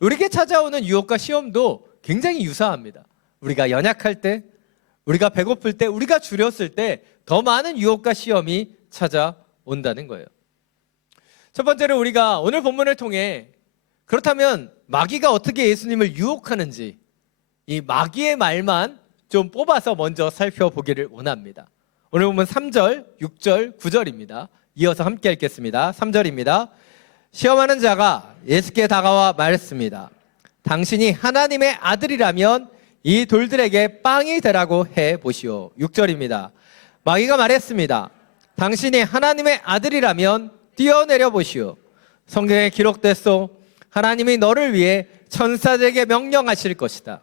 우리에게 찾아오는 유혹과 시험도 굉장히 유사합니다. 우리가 연약할 때, 우리가 배고플 때, 우리가 줄였을 때 더 많은 유혹과 시험이 찾아온다는 거예요. 첫 번째로 우리가 오늘 본문을 통해 그렇다면 마귀가 어떻게 예수님을 유혹하는지 이 마귀의 말만 좀 뽑아서 먼저 살펴보기를 원합니다. 오늘 보면 3절, 6절, 9절입니다. 이어서 함께 읽겠습니다. 3절입니다. 시험하는 자가 예수께 다가와 말했습니다. 당신이 하나님의 아들이라면 이 돌들에게 빵이 되라고 해보시오. 6절입니다. 마귀가 말했습니다. 당신이 하나님의 아들이라면 뛰어내려 보시오. 성경에 기록됐소. 하나님이 너를 위해 천사들에게 명령하실 것이다.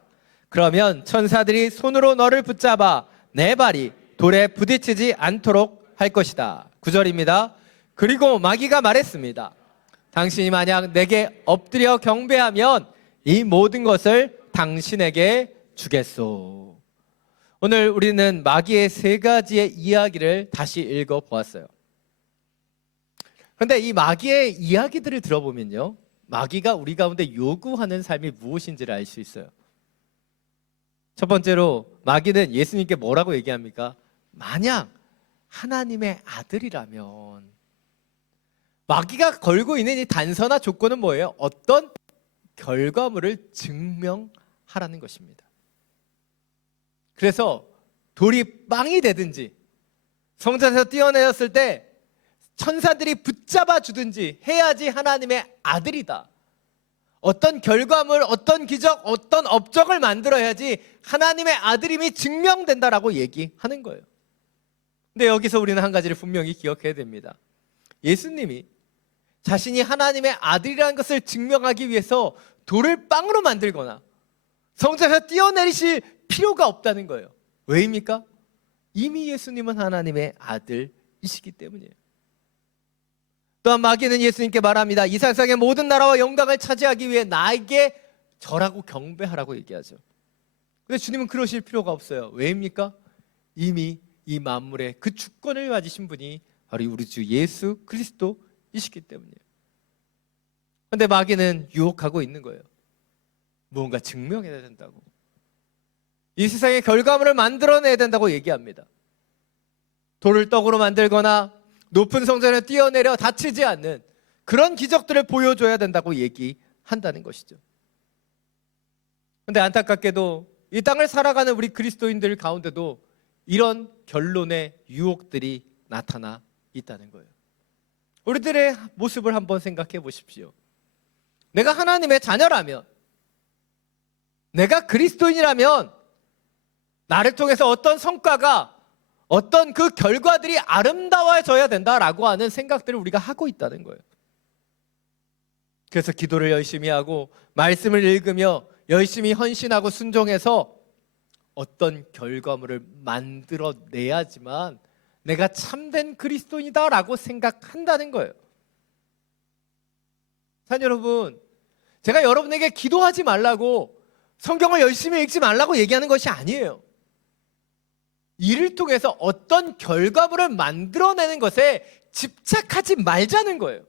그러면 천사들이 손으로 너를 붙잡아 내 발이 돌에 부딪히지 않도록 할 것이다. 9절입니다. 그리고 마귀가 말했습니다. 당신이 만약 내게 엎드려 경배하면 이 모든 것을 당신에게 주겠소. 오늘 우리는 마귀의 세 가지의 이야기를 다시 읽어보았어요. 그런데 이 마귀의 이야기들을 들어보면요, 마귀가 우리 가운데 요구하는 삶이 무엇인지를 알 수 있어요. 첫 번째로 마귀는 예수님께 뭐라고 얘기합니까? 만약 하나님의 아들이라면. 마귀가 걸고 있는 이 단서나 조건은 뭐예요? 어떤 결과물을 증명하라는 것입니다. 그래서 돌이 빵이 되든지 성전에서 뛰어내렸을 때 천사들이 붙잡아 주든지 해야지 하나님의 아들이다. 어떤 결과물, 어떤 기적, 어떤 업적을 만들어야지 하나님의 아들임이 증명된다라고 얘기하는 거예요. 근데 여기서 우리는 한 가지를 분명히 기억해야 됩니다. 예수님이 자신이 하나님의 아들이라는 것을 증명하기 위해서 돌을 빵으로 만들거나 성전에서 뛰어내리실 필요가 없다는 거예요. 왜입니까? 이미 예수님은 하나님의 아들이시기 때문이에요. 또한 마귀는 예수님께 말합니다. 이 세상의 모든 나라와 영광을 차지하기 위해 나에게 절하고 경배하라고 얘기하죠. 근데 주님은 그러실 필요가 없어요. 왜입니까? 이미 이 만물의 그 주권을 가지신 분이 바로 우리 주 예수 그리스도이시기 때문이에요. 그런데 마귀는 유혹하고 있는 거예요. 무언가 증명해야 된다고. 이 세상의 결과물을 만들어내야 된다고 얘기합니다. 돌을 떡으로 만들거나 높은 성전에 뛰어내려 다치지 않는 그런 기적들을 보여줘야 된다고 얘기한다는 것이죠. 그런데 안타깝게도 이 땅을 살아가는 우리 그리스도인들 가운데도 이런 결론의 유혹들이 나타나 있다는 거예요. 우리들의 모습을 한번 생각해 보십시오. 내가 하나님의 자녀라면, 내가 그리스도인이라면 나를 통해서 어떤 성과가, 어떤 그 결과들이 아름다워져야 된다라고 하는 생각들을 우리가 하고 있다는 거예요. 그래서 기도를 열심히 하고 말씀을 읽으며 열심히 헌신하고 순종해서 어떤 결과물을 만들어내야지만 내가 참된 그리스도인이다라고 생각한다는 거예요. 사랑하는 여러분, 제가 여러분에게 기도하지 말라고, 성경을 열심히 읽지 말라고 얘기하는 것이 아니에요. 이를 통해서 어떤 결과물을 만들어내는 것에 집착하지 말자는 거예요.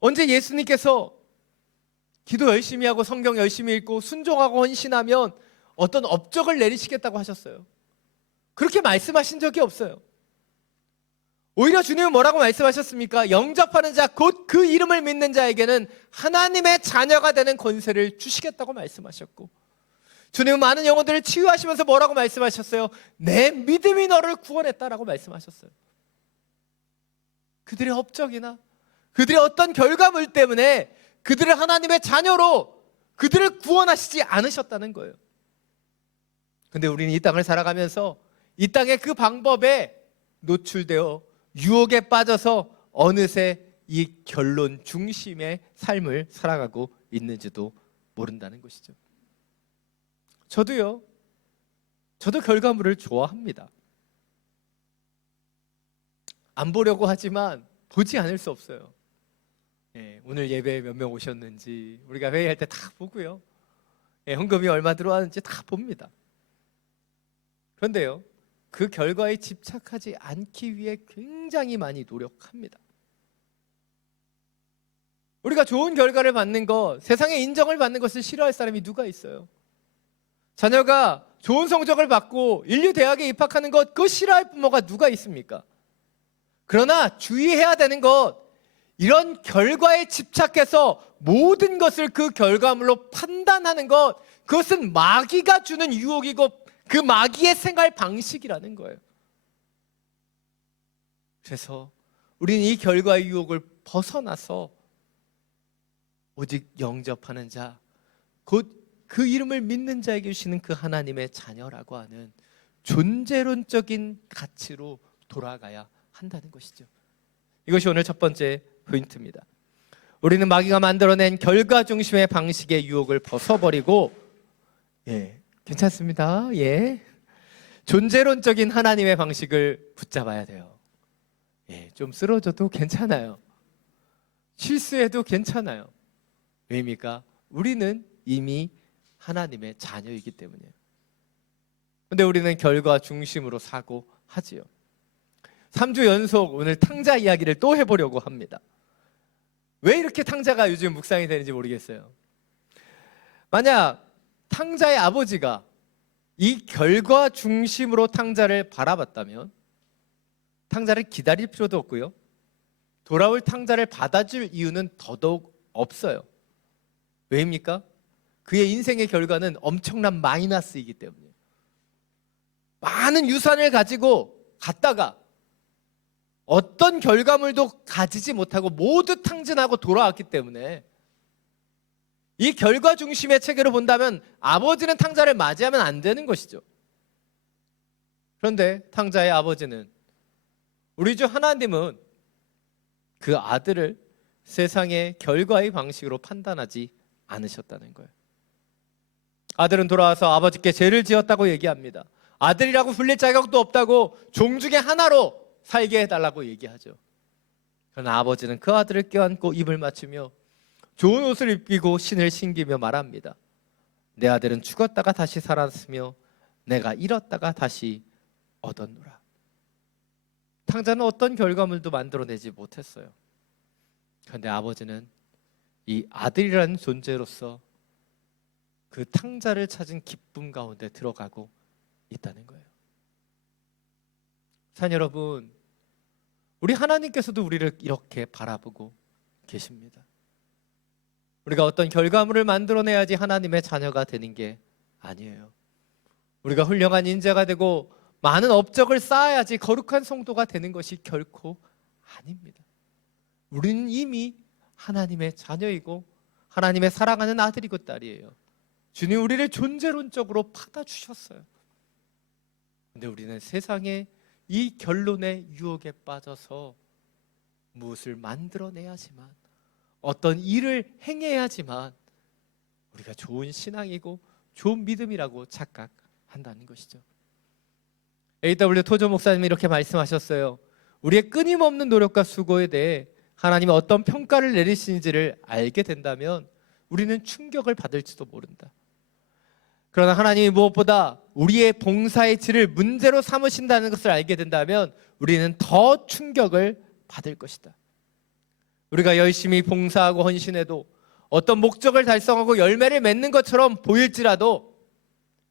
언제 예수님께서 기도 열심히 하고 성경 열심히 읽고 순종하고 헌신하면 어떤 업적을 내리시겠다고 하셨어요? 그렇게 말씀하신 적이 없어요. 오히려 주님은 뭐라고 말씀하셨습니까? 영접하는 자, 곧 그 이름을 믿는 자에게는 하나님의 자녀가 되는 권세를 주시겠다고 말씀하셨고, 주님은 많은 영혼들을 치유하시면서 뭐라고 말씀하셨어요? 내 믿음이 너를 구원했다라고 말씀하셨어요. 그들의 업적이나 그들의 어떤 결과물 때문에 그들을 하나님의 자녀로 그들을 구원하시지 않으셨다는 거예요. 근데 우리는 이 땅을 살아가면서 이 땅의 그 방법에 노출되어 유혹에 빠져서 어느새 이 결론 중심의 삶을 살아가고 있는지도 모른다는 것이죠. 저도 결과물을 좋아합니다. 안 보려고 하지만 보지 않을 수 없어요. 오늘 예배에 몇 명 오셨는지 우리가 회의할 때 다 보고요. 헌금이 얼마 들어왔는지 다 봅니다. 그런데요, 그 결과에 집착하지 않기 위해 굉장히 많이 노력합니다. 우리가 좋은 결과를 받는 것, 세상의 인정을 받는 것을 싫어할 사람이 누가 있어요? 자녀가 좋은 성적을 받고 인류 대학에 입학하는 것, 그거 싫어할 부모가 누가 있습니까? 그러나 주의해야 되는 것, 이런 결과에 집착해서 모든 것을 그 결과물로 판단하는 것, 그것은 마귀가 주는 유혹이고 그 마귀의 생활 방식이라는 거예요. 그래서 우리는 이 결과의 유혹을 벗어나서 오직 영접하는 자, 곧 그 이름을 믿는 자에게 주시는 그 하나님의 자녀라고 하는 존재론적인 가치로 돌아가야 한다는 것이죠. 이것이 오늘 첫 번째 포인트입니다. 우리는 마귀가 만들어낸 결과 중심의 방식의 유혹을 벗어버리고, 괜찮습니다. 존재론적인 하나님의 방식을 붙잡아야 돼요. 좀 쓰러져도 괜찮아요. 실수해도 괜찮아요. 왜입니까? 우리는 이미 하나님의 자녀이기 때문이에요. 그런데 우리는 결과 중심으로 사고 하지요. 3주 연속 오늘 탕자 이야기를 또 해보려고 합니다. 왜 이렇게 탕자가 요즘 묵상이 되는지 모르겠어요. 만약 탕자의 아버지가 이 결과 중심으로 탕자를 바라봤다면 탕자를 기다릴 필요도 없고요, 돌아올 탕자를 받아줄 이유는 더더욱 없어요. 왜입니까? 그의 인생의 결과는 엄청난 마이너스이기 때문이에요. 많은 유산을 가지고 갔다가 어떤 결과물도 가지지 못하고 모두 탕진하고 돌아왔기 때문에 이 결과 중심의 체계로 본다면 아버지는 탕자를 맞이하면 안 되는 것이죠. 그런데 탕자의 아버지는, 우리 주 하나님은 그 아들을 세상의 결과의 방식으로 판단하지 않으셨다는 거예요. 아들은 돌아와서 아버지께 죄를 지었다고 얘기합니다. 아들이라고 불릴 자격도 없다고 종 중에 하나로 살게 해달라고 얘기하죠. 그러나 아버지는 그 아들을 껴안고 입을 맞추며 좋은 옷을 입히고 신을 신기며 말합니다. 내 아들은 죽었다가 다시 살았으며 내가 잃었다가 다시 얻었노라. 탕자는 어떤 결과물도 만들어내지 못했어요. 그런데 아버지는 이 아들이라는 존재로서 그 탕자를 찾은 기쁨 가운데 들어가고 있다는 거예요. 사랑 여러분, 우리 하나님께서도 우리를 이렇게 바라보고 계십니다. 우리가 어떤 결과물을 만들어내야지 하나님의 자녀가 되는 게 아니에요. 우리가 훌륭한 인재가 되고 많은 업적을 쌓아야지 거룩한 성도가 되는 것이 결코 아닙니다. 우리는 이미 하나님의 자녀이고 하나님의 사랑하는 아들이고 딸이에요. 주님 우리를 존재론적으로 받아주셨어요. 근데 우리는 세상의 이 결론의 유혹에 빠져서 무엇을 만들어내야지만, 어떤 일을 행해야지만 우리가 좋은 신앙이고 좋은 믿음이라고 착각한다는 것이죠. A.W. 토저 목사님이 이렇게 말씀하셨어요. 우리의 끊임없는 노력과 수고에 대해 하나님이 어떤 평가를 내리시는지를 알게 된다면 우리는 충격을 받을지도 모른다. 그러나 하나님이 무엇보다 우리의 봉사의 질을 문제로 삼으신다는 것을 알게 된다면 우리는 더 충격을 받을 것이다. 우리가 열심히 봉사하고 헌신해도 어떤 목적을 달성하고 열매를 맺는 것처럼 보일지라도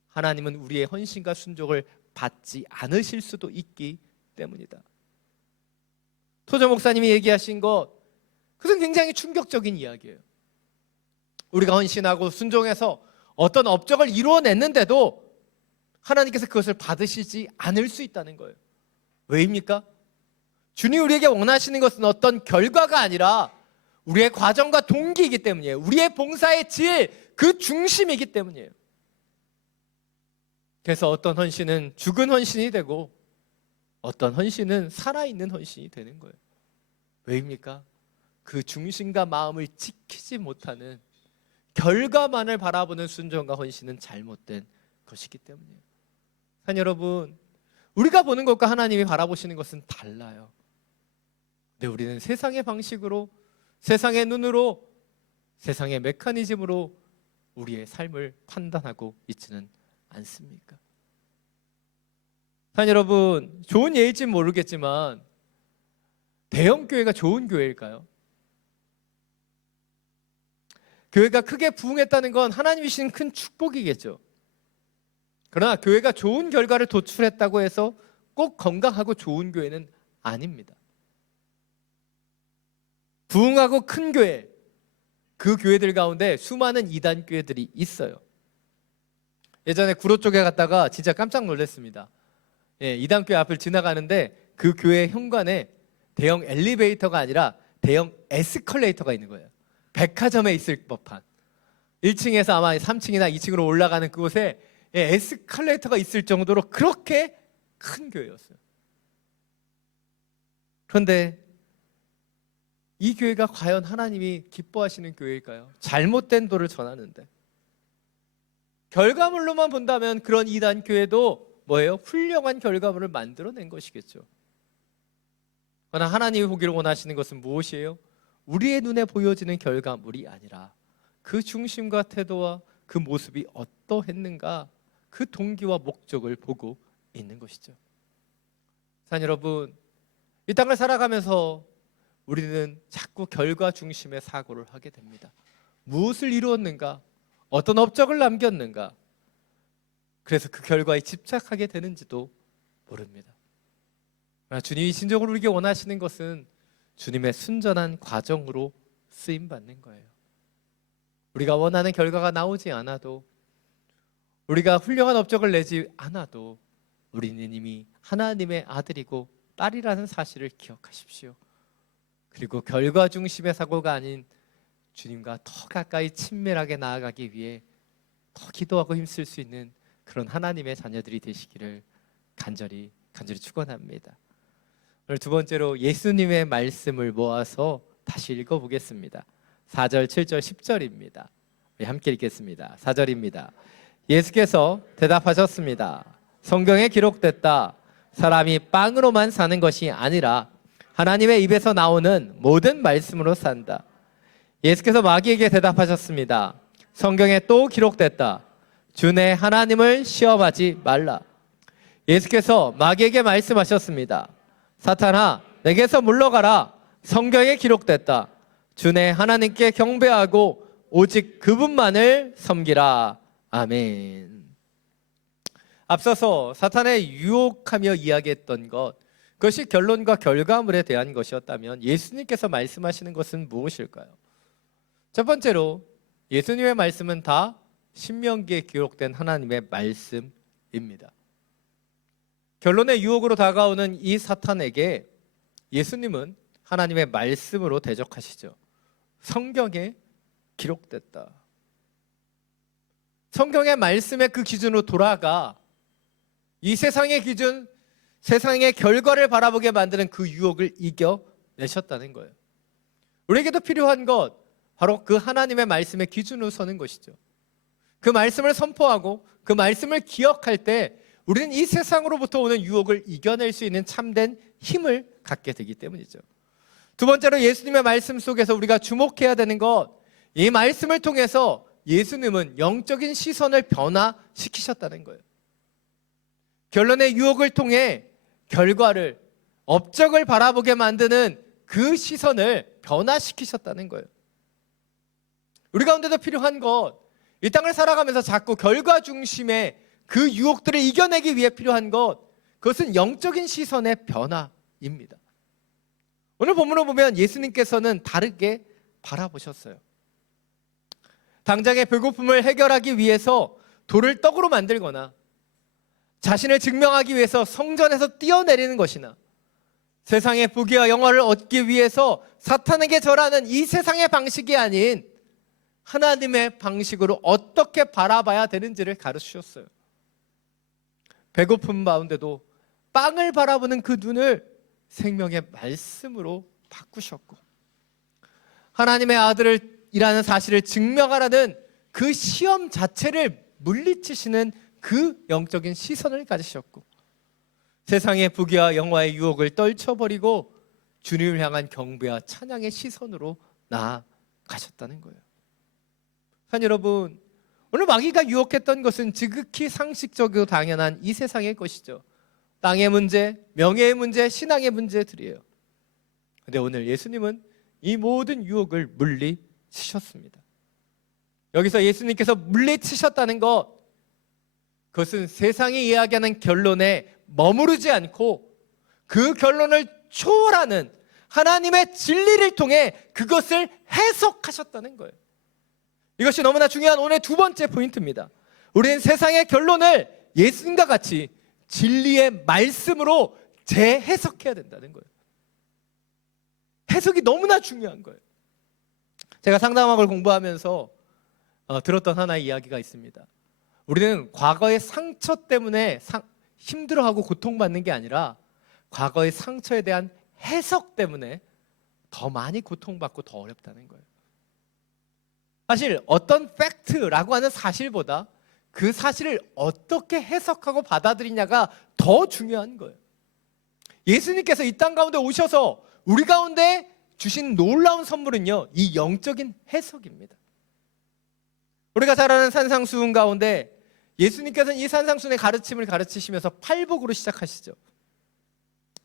하나님은 우리의 헌신과 순종을 받지 않으실 수도 있기 때문이다. 토저 목사님이 얘기하신 것, 그것은 굉장히 충격적인 이야기예요. 우리가 헌신하고 순종해서 어떤 업적을 이루어냈는데도 하나님께서 그것을 받으시지 않을 수 있다는 거예요. 왜입니까? 주님 우리에게 원하시는 것은 어떤 결과가 아니라 우리의 과정과 동기이기 때문이에요. 우리의 봉사의 질, 그 중심이기 때문이에요. 그래서 어떤 헌신은 죽은 헌신이 되고 어떤 헌신은 살아있는 헌신이 되는 거예요. 왜입니까? 그 중심과 마음을 지키지 못하는, 결과만을 바라보는 순종과 헌신은 잘못된 것이기 때문이에요. 사랑 여러분, 우리가 보는 것과 하나님이 바라보시는 것은 달라요. 근데 우리는 세상의 방식으로, 세상의 눈으로, 세상의 메커니즘으로 우리의 삶을 판단하고 있지는 않습니까? 사랑 여러분, 좋은 예일진 모르겠지만 대형 교회가 좋은 교회일까요? 교회가 크게 부흥했다는 건 하나님이 주신 큰 축복이겠죠. 그러나 교회가 좋은 결과를 도출했다고 해서 꼭 건강하고 좋은 교회는 아닙니다. 부흥하고 큰 교회, 그 교회들 가운데 수많은 이단 교회들이 있어요. 예전에 구로 쪽에 갔다가 진짜 깜짝 놀랐습니다. 이단 교회 앞을 지나가는데 그 교회 현관에 대형 엘리베이터가 아니라 대형 에스컬레이터가 있는 거예요. 백화점에 있을 법한 1층에서 아마 3층이나 2층으로 올라가는 그곳에 에스컬레이터가 있을 정도로 그렇게 큰 교회였어요. 그런데 이 교회가 과연 하나님이 기뻐하시는 교회일까요? 잘못된 도를 전하는데, 결과물로만 본다면 그런 이단 교회도 뭐예요? 훌륭한 결과물을 만들어낸 것이겠죠. 그러나 하나님이 보기를 원하시는 것은 무엇이에요? 우리의 눈에 보여지는 결과물이 아니라 그 중심과 태도와 그 모습이 어떠했는가, 그 동기와 목적을 보고 있는 것이죠. 사랑 여러분, 이 땅을 살아가면서 우리는 자꾸 결과 중심의 사고를 하게 됩니다. 무엇을 이루었는가, 어떤 업적을 남겼는가, 그래서 그 결과에 집착하게 되는지도 모릅니다. 그러나 주님이 진정으로 우리에게 원하시는 것은 주님의 순전한 과정으로 쓰임받는 거예요. 우리가 원하는 결과가 나오지 않아도, 우리가 훌륭한 업적을 내지 않아도 우리는 이미 하나님의 아들이고 딸이라는 사실을 기억하십시오. 그리고 결과 중심의 사고가 아닌 주님과 더 가까이 친밀하게 나아가기 위해 더 기도하고 힘쓸 수 있는 그런 하나님의 자녀들이 되시기를 간절히 축원합니다. 오늘 두 번째로 예수님의 말씀을 모아서 다시 읽어보겠습니다. 4절, 7절, 10절입니다. 우리 함께 읽겠습니다. 4절입니다. 예수께서 대답하셨습니다. 성경에 기록됐다. 사람이 빵으로만 사는 것이 아니라 하나님의 입에서 나오는 모든 말씀으로 산다. 예수께서 마귀에게 대답하셨습니다. 성경에 또 기록됐다. 주 내 하나님을 시험하지 말라. 예수께서 마귀에게 말씀하셨습니다. 사탄아, 내게서 물러가라. 성경에 기록됐다. 주 내 하나님께 경배하고 오직 그분만을 섬기라. 아멘. 앞서서 사탄의 유혹하며 이야기했던 것, 그것이 결론과 결과물에 대한 것이었다면 예수님께서 말씀하시는 것은 무엇일까요? 첫 번째로 예수님의 말씀은 다 신명기에 기록된 하나님의 말씀입니다. 결론의 유혹으로 다가오는 이 사탄에게 예수님은 하나님의 말씀으로 대적하시죠. 성경에 기록됐다. 성경의 말씀의 그 기준으로 돌아가 이 세상의 기준, 세상의 결과를 바라보게 만드는 그 유혹을 이겨내셨다는 거예요. 우리에게도 필요한 것, 바로 그 하나님의 말씀의 기준으로 서는 것이죠. 그 말씀을 선포하고 그 말씀을 기억할 때 우리는 이 세상으로부터 오는 유혹을 이겨낼 수 있는 참된 힘을 갖게 되기 때문이죠. 두 번째로 예수님의 말씀 속에서 우리가 주목해야 되는 것, 이 말씀을 통해서 예수님은 영적인 시선을 변화시키셨다는 거예요. 결론의 유혹을 통해 결과를, 업적을 바라보게 만드는 그 시선을 변화시키셨다는 거예요. 우리 가운데도 필요한 것, 이 땅을 살아가면서 자꾸 결과 중심의 그 유혹들을 이겨내기 위해 필요한 것, 그것은 영적인 시선의 변화입니다. 오늘 본문을 보면 예수님께서는 다르게 바라보셨어요. 당장의 배고픔을 해결하기 위해서 돌을 떡으로 만들거나 자신을 증명하기 위해서 성전에서 뛰어내리는 것이나 세상의 부귀와 영화를 얻기 위해서 사탄에게 절하는 이 세상의 방식이 아닌 하나님의 방식으로 어떻게 바라봐야 되는지를 가르치셨어요. 배고픈 가운데도 빵을 바라보는 그 눈을 생명의 말씀으로 바꾸셨고, 하나님의 아들이라는 사실을 증명하라는 그 시험 자체를 물리치시는 그 영적인 시선을 가지셨고, 세상의 부귀와 영화의 유혹을 떨쳐버리고 주님을 향한 경배와 찬양의 시선으로 나아가셨다는 거예요. 산 여러분, 오늘 마귀가 유혹했던 것은 지극히 상식적이고 당연한 이 세상의 것이죠. 땅의 문제, 명예의 문제, 신앙의 문제들이에요. 그런데 오늘 예수님은 이 모든 유혹을 물리치셨습니다. 여기서 예수님께서 물리치셨다는 것, 그것은 세상이 이야기하는 결론에 머무르지 않고 그 결론을 초월하는 하나님의 진리를 통해 그것을 해석하셨다는 거예요. 이것이 너무나 중요한 오늘 두 번째 포인트입니다. 우리는 세상의 결론을 예수님과 같이 진리의 말씀으로 재해석해야 된다는 거예요. 해석이 너무나 중요한 거예요. 제가 상담학을 공부하면서 들었던 하나의 이야기가 있습니다. 우리는 과거의 상처 때문에 힘들어하고 고통받는 게 아니라 과거의 상처에 대한 해석 때문에 더 많이 고통받고 더 어렵다는 거예요. 사실 어떤 팩트라고 하는 사실보다 그 사실을 어떻게 해석하고 받아들이냐가 더 중요한 거예요. 예수님께서 이 땅 가운데 오셔서 우리 가운데 주신 놀라운 선물은요, 이 영적인 해석입니다. 우리가 잘 아는 산상수훈 가운데 예수님께서는 이 산상수훈의 가르침을 가르치시면서 팔복으로 시작하시죠.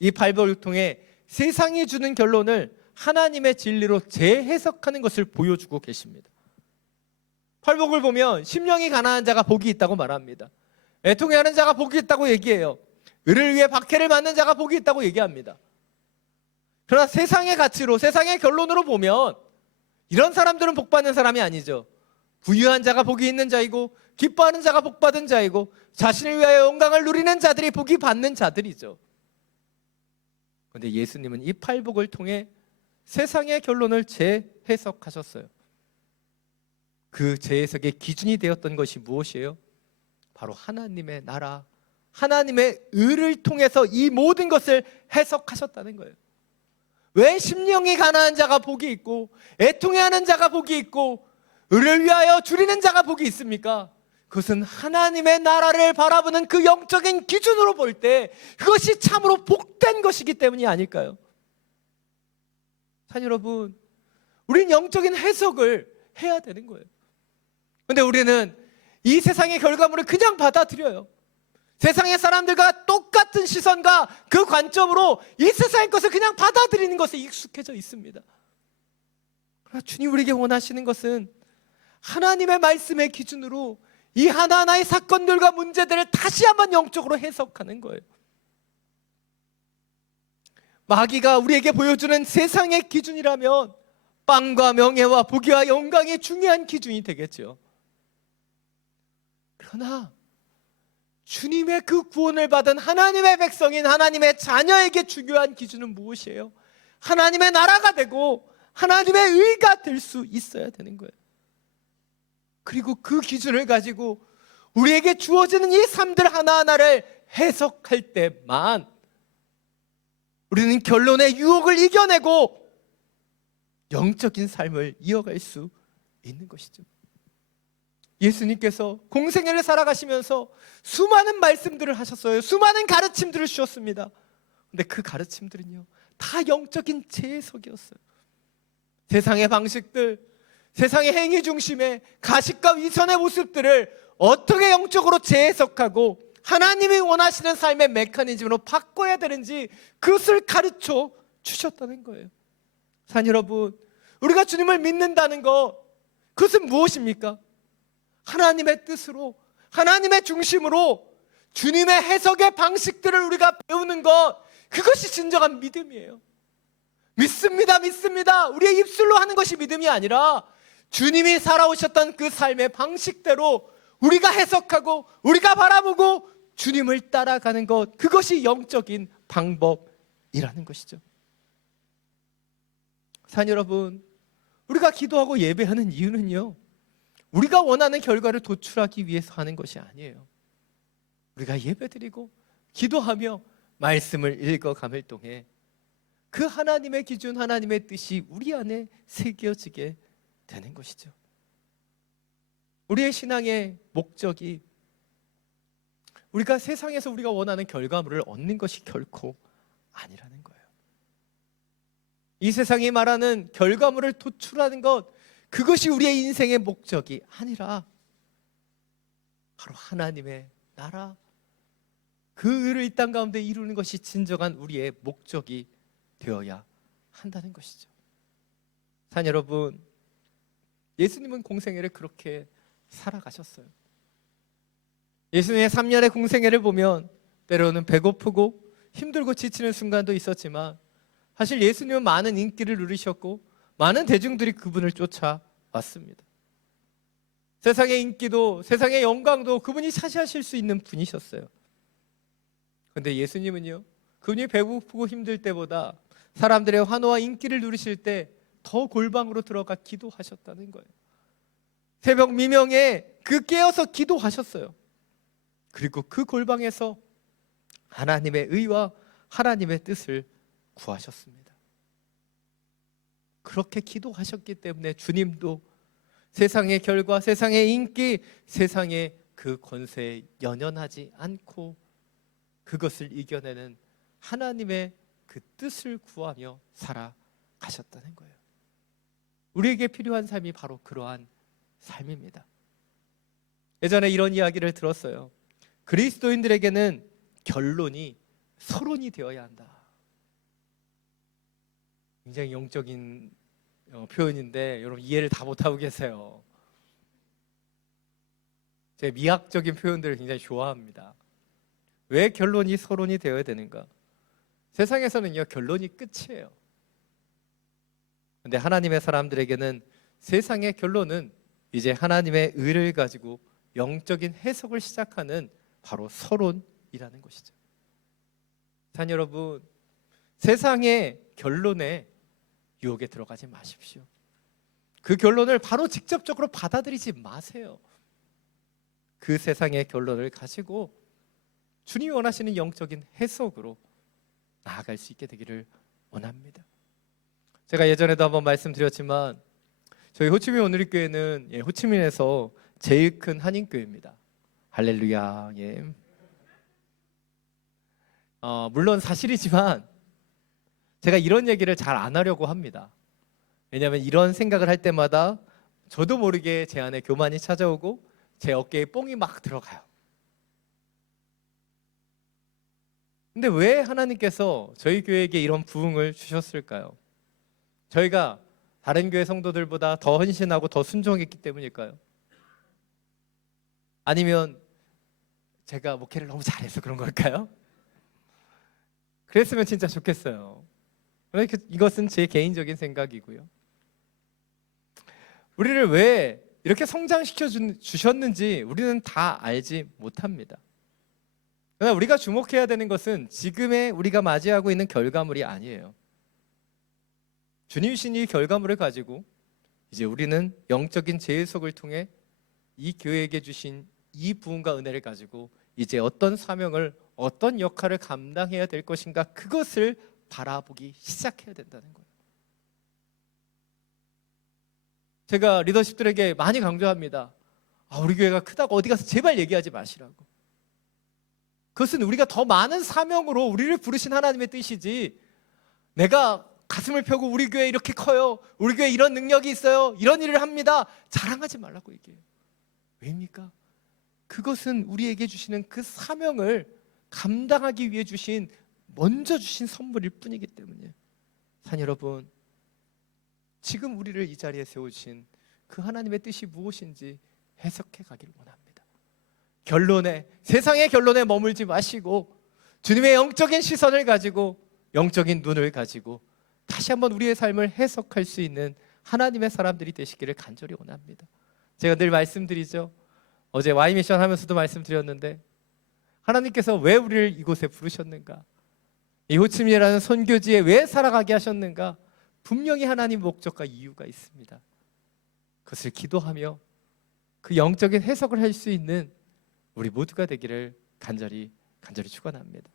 이 팔복을 통해 세상이 주는 결론을 하나님의 진리로 재해석하는 것을 보여주고 계십니다. 팔복을 보면 심령이 가난한 자가 복이 있다고 말합니다. 애통해하는 자가 복이 있다고 얘기해요. 을을 위해 박해를 맞는 자가 복이 있다고 얘기합니다. 그러나 세상의 가치로, 세상의 결론으로 보면 이런 사람들은 복받는 사람이 아니죠. 부유한 자가 복이 있는 자이고 기뻐하는 자가 복받은 자이고 자신을 위하여 영광을 누리는 자들이 복이 받는 자들이죠. 그런데 예수님은 이 팔복을 통해 세상의 결론을 재해석하셨어요. 그 재해석의 기준이 되었던 것이 무엇이에요? 바로 하나님의 나라, 하나님의 의를 통해서 이 모든 것을 해석하셨다는 거예요. 왜 심령이 가난한 자가 복이 있고 애통해하는 자가 복이 있고 의를 위하여 줄이는 자가 복이 있습니까? 그것은 하나님의 나라를 바라보는 그 영적인 기준으로 볼 때 그것이 참으로 복된 것이기 때문이 아닐까요? 산 여러분, 우리는 영적인 해석을 해야 되는 거예요. 그런데 우리는 이 세상의 결과물을 그냥 받아들여요. 세상의 사람들과 똑같은 시선과 그 관점으로 이 세상의 것을 그냥 받아들이는 것에 익숙해져 있습니다. 그러나 주님 우리에게 원하시는 것은 하나님의 말씀의 기준으로 이 하나하나의 사건들과 문제들을 다시 한번 영적으로 해석하는 거예요. 마귀가 우리에게 보여주는 세상의 기준이라면 빵과 명예와 부귀와 영광이 중요한 기준이 되겠죠. 그러나 주님의 그 구원을 받은 하나님의 백성인 하나님의 자녀에게 중요한 기준은 무엇이에요? 하나님의 나라가 되고 하나님의 의가 될 수 있어야 되는 거예요. 그리고 그 기준을 가지고 우리에게 주어지는 이 삶들 하나하나를 해석할 때만 우리는 결론의 유혹을 이겨내고 영적인 삶을 이어갈 수 있는 것이죠. 예수님께서 공생애를 살아가시면서 수많은 말씀들을 하셨어요. 수많은 가르침들을 주셨습니다. 근데 그 가르침들은요, 다 영적인 재해석이었어요. 세상의 방식들, 세상의 행위 중심의 가식과 위선의 모습들을 어떻게 영적으로 재해석하고 하나님이 원하시는 삶의 메커니즘으로 바꿔야 되는지 그것을 가르쳐 주셨다는 거예요. 산 여러분, 우리가 주님을 믿는다는 것, 그것은 무엇입니까? 하나님의 뜻으로, 하나님의 중심으로 주님의 해석의 방식들을 우리가 배우는 것, 그것이 진정한 믿음이에요. 믿습니다, 믿습니다. 우리의 입술로 하는 것이 믿음이 아니라 주님이 살아오셨던 그 삶의 방식대로 우리가 해석하고 우리가 바라보고 주님을 따라가는 것, 그것이 영적인 방법이라는 것이죠. 산 여러분, 우리가 기도하고 예배하는 이유는요, 우리가 원하는 결과를 도출하기 위해서 하는 것이 아니에요. 우리가 예배드리고 기도하며 말씀을 읽어감을 통해 그 하나님의 기준, 하나님의 뜻이 우리 안에 새겨지게 되는 것이죠. 우리의 신앙의 목적이 우리가 세상에서 우리가 원하는 결과물을 얻는 것이 결코 아니라는 거예요. 이 세상이 말하는 결과물을 도출하는 것, 그것이 우리의 인생의 목적이 아니라 바로 하나님의 나라, 그 의를 이 땅 가운데 이루는 것이 진정한 우리의 목적이 되어야 한다는 것이죠. 산 여러분, 예수님은 공생애를 그렇게 살아가셨어요. 예수님의 3년의 공생애를 보면 때로는 배고프고 힘들고 지치는 순간도 있었지만 사실 예수님은 많은 인기를 누리셨고 많은 대중들이 그분을 쫓아왔습니다. 세상의 인기도 세상의 영광도 그분이 차지하실 수 있는 분이셨어요. 그런데 예수님은요, 그분이 배고프고 힘들 때보다 사람들의 환호와 인기를 누리실 때 더 골방으로 들어가 기도하셨다는 거예요. 새벽 미명에 깨어서 기도하셨어요. 그리고 그 골방에서 하나님의 의와 하나님의 뜻을 구하셨습니다. 그렇게 기도하셨기 때문에 주님도 세상의 결과, 세상의 인기, 세상의 그 권세에 연연하지 않고 그것을 이겨내는 하나님의 그 뜻을 구하며 살아가셨다는 거예요. 우리에게 필요한 삶이 바로 그러한 삶입니다. 예전에 이런 이야기를 들었어요. 그리스도인들에게는 결론이 서론이 되어야 한다. 굉장히 영적인 표현인데 여러분 이해를 다 못하고 계세요. 제 미학적인 표현들을 굉장히 좋아합니다. 왜 결론이 서론이 되어야 되는가? 세상에서는요, 결론이 끝이에요. 근데 하나님의 사람들에게는 세상의 결론은 이제 하나님의 의를 가지고 영적인 해석을 시작하는 바로 서론이라는 것이죠. 자, 여러분, 세상의 결론에 유혹에 들어가지 마십시오. 그 결론을 바로 직접적으로 받아들이지 마세요. 그 세상의 결론을 가지고 주님이 원하시는 영적인 해석으로 나아갈 수 있게 되기를 원합니다. 제가 예전에도 한번 말씀드렸지만 저희 호치민 온누리교회는 호치민에서 제일 큰 한인교회입니다. 할렐루야. 예. 물론 사실이지만 제가 이런 얘기를 잘 안 하려고 합니다. 왜냐하면 이런 생각을 할 때마다 저도 모르게 제 안에 교만이 찾아오고 제 어깨에 뽕이 막 들어가요. 근데 왜 하나님께서 저희 교회에게 이런 부흥을 주셨을까요? 저희가 다른 교회 성도들보다 더 헌신하고 더 순종했기 때문일까요? 아니면 제가 목회를 너무 잘해서 그런 걸까요? 그랬으면 진짜 좋겠어요. 이것은 제 개인적인 생각이고요. 우리를 왜 이렇게 성장시켜 주셨는지 우리는 다 알지 못합니다. 그러나 우리가 주목해야 되는 것은 지금의 우리가 맞이하고 있는 결과물이 아니에요. 주님이신 이 결과물을 가지고 이제 우리는 영적인 재해석을 통해 이 교회에게 주신 이 부흥과 은혜를 가지고 이제 어떤 사명을, 어떤 역할을 감당해야 될 것인가, 그것을 바라보기 시작해야 된다는 거예요. 제가 리더십들에게 많이 강조합니다. 우리 교회가 크다고 어디 가서 제발 얘기하지 마시라고. 그것은 우리가 더 많은 사명으로 우리를 부르신 하나님의 뜻이지, 내가 가슴을 펴고 우리 교회 이렇게 커요, 우리 교회 이런 능력이 있어요, 이런 일을 합니다, 자랑하지 말라고 얘기해요. 왜입니까? 그것은 우리에게 주시는 그 사명을 감당하기 위해 먼저 주신 선물일 뿐이기 때문이에요. 산 여러분, 지금 우리를 이 자리에 세우신 그 하나님의 뜻이 무엇인지 해석해 가길 원합니다. 세상의 결론에 머물지 마시고 주님의 영적인 시선을 가지고, 영적인 눈을 가지고 다시 한번 우리의 삶을 해석할 수 있는 하나님의 사람들이 되시기를 간절히 원합니다. 제가 늘 말씀드리죠. 어제 Y미션 하면서도 말씀드렸는데, 하나님께서 왜 우리를 이곳에 부르셨는가, 이 호치민이라는 선교지에 왜 살아가게 하셨는가, 분명히 하나님 목적과 이유가 있습니다. 그것을 기도하며 그 영적인 해석을 할 수 있는 우리 모두가 되기를 간절히 축원합니다.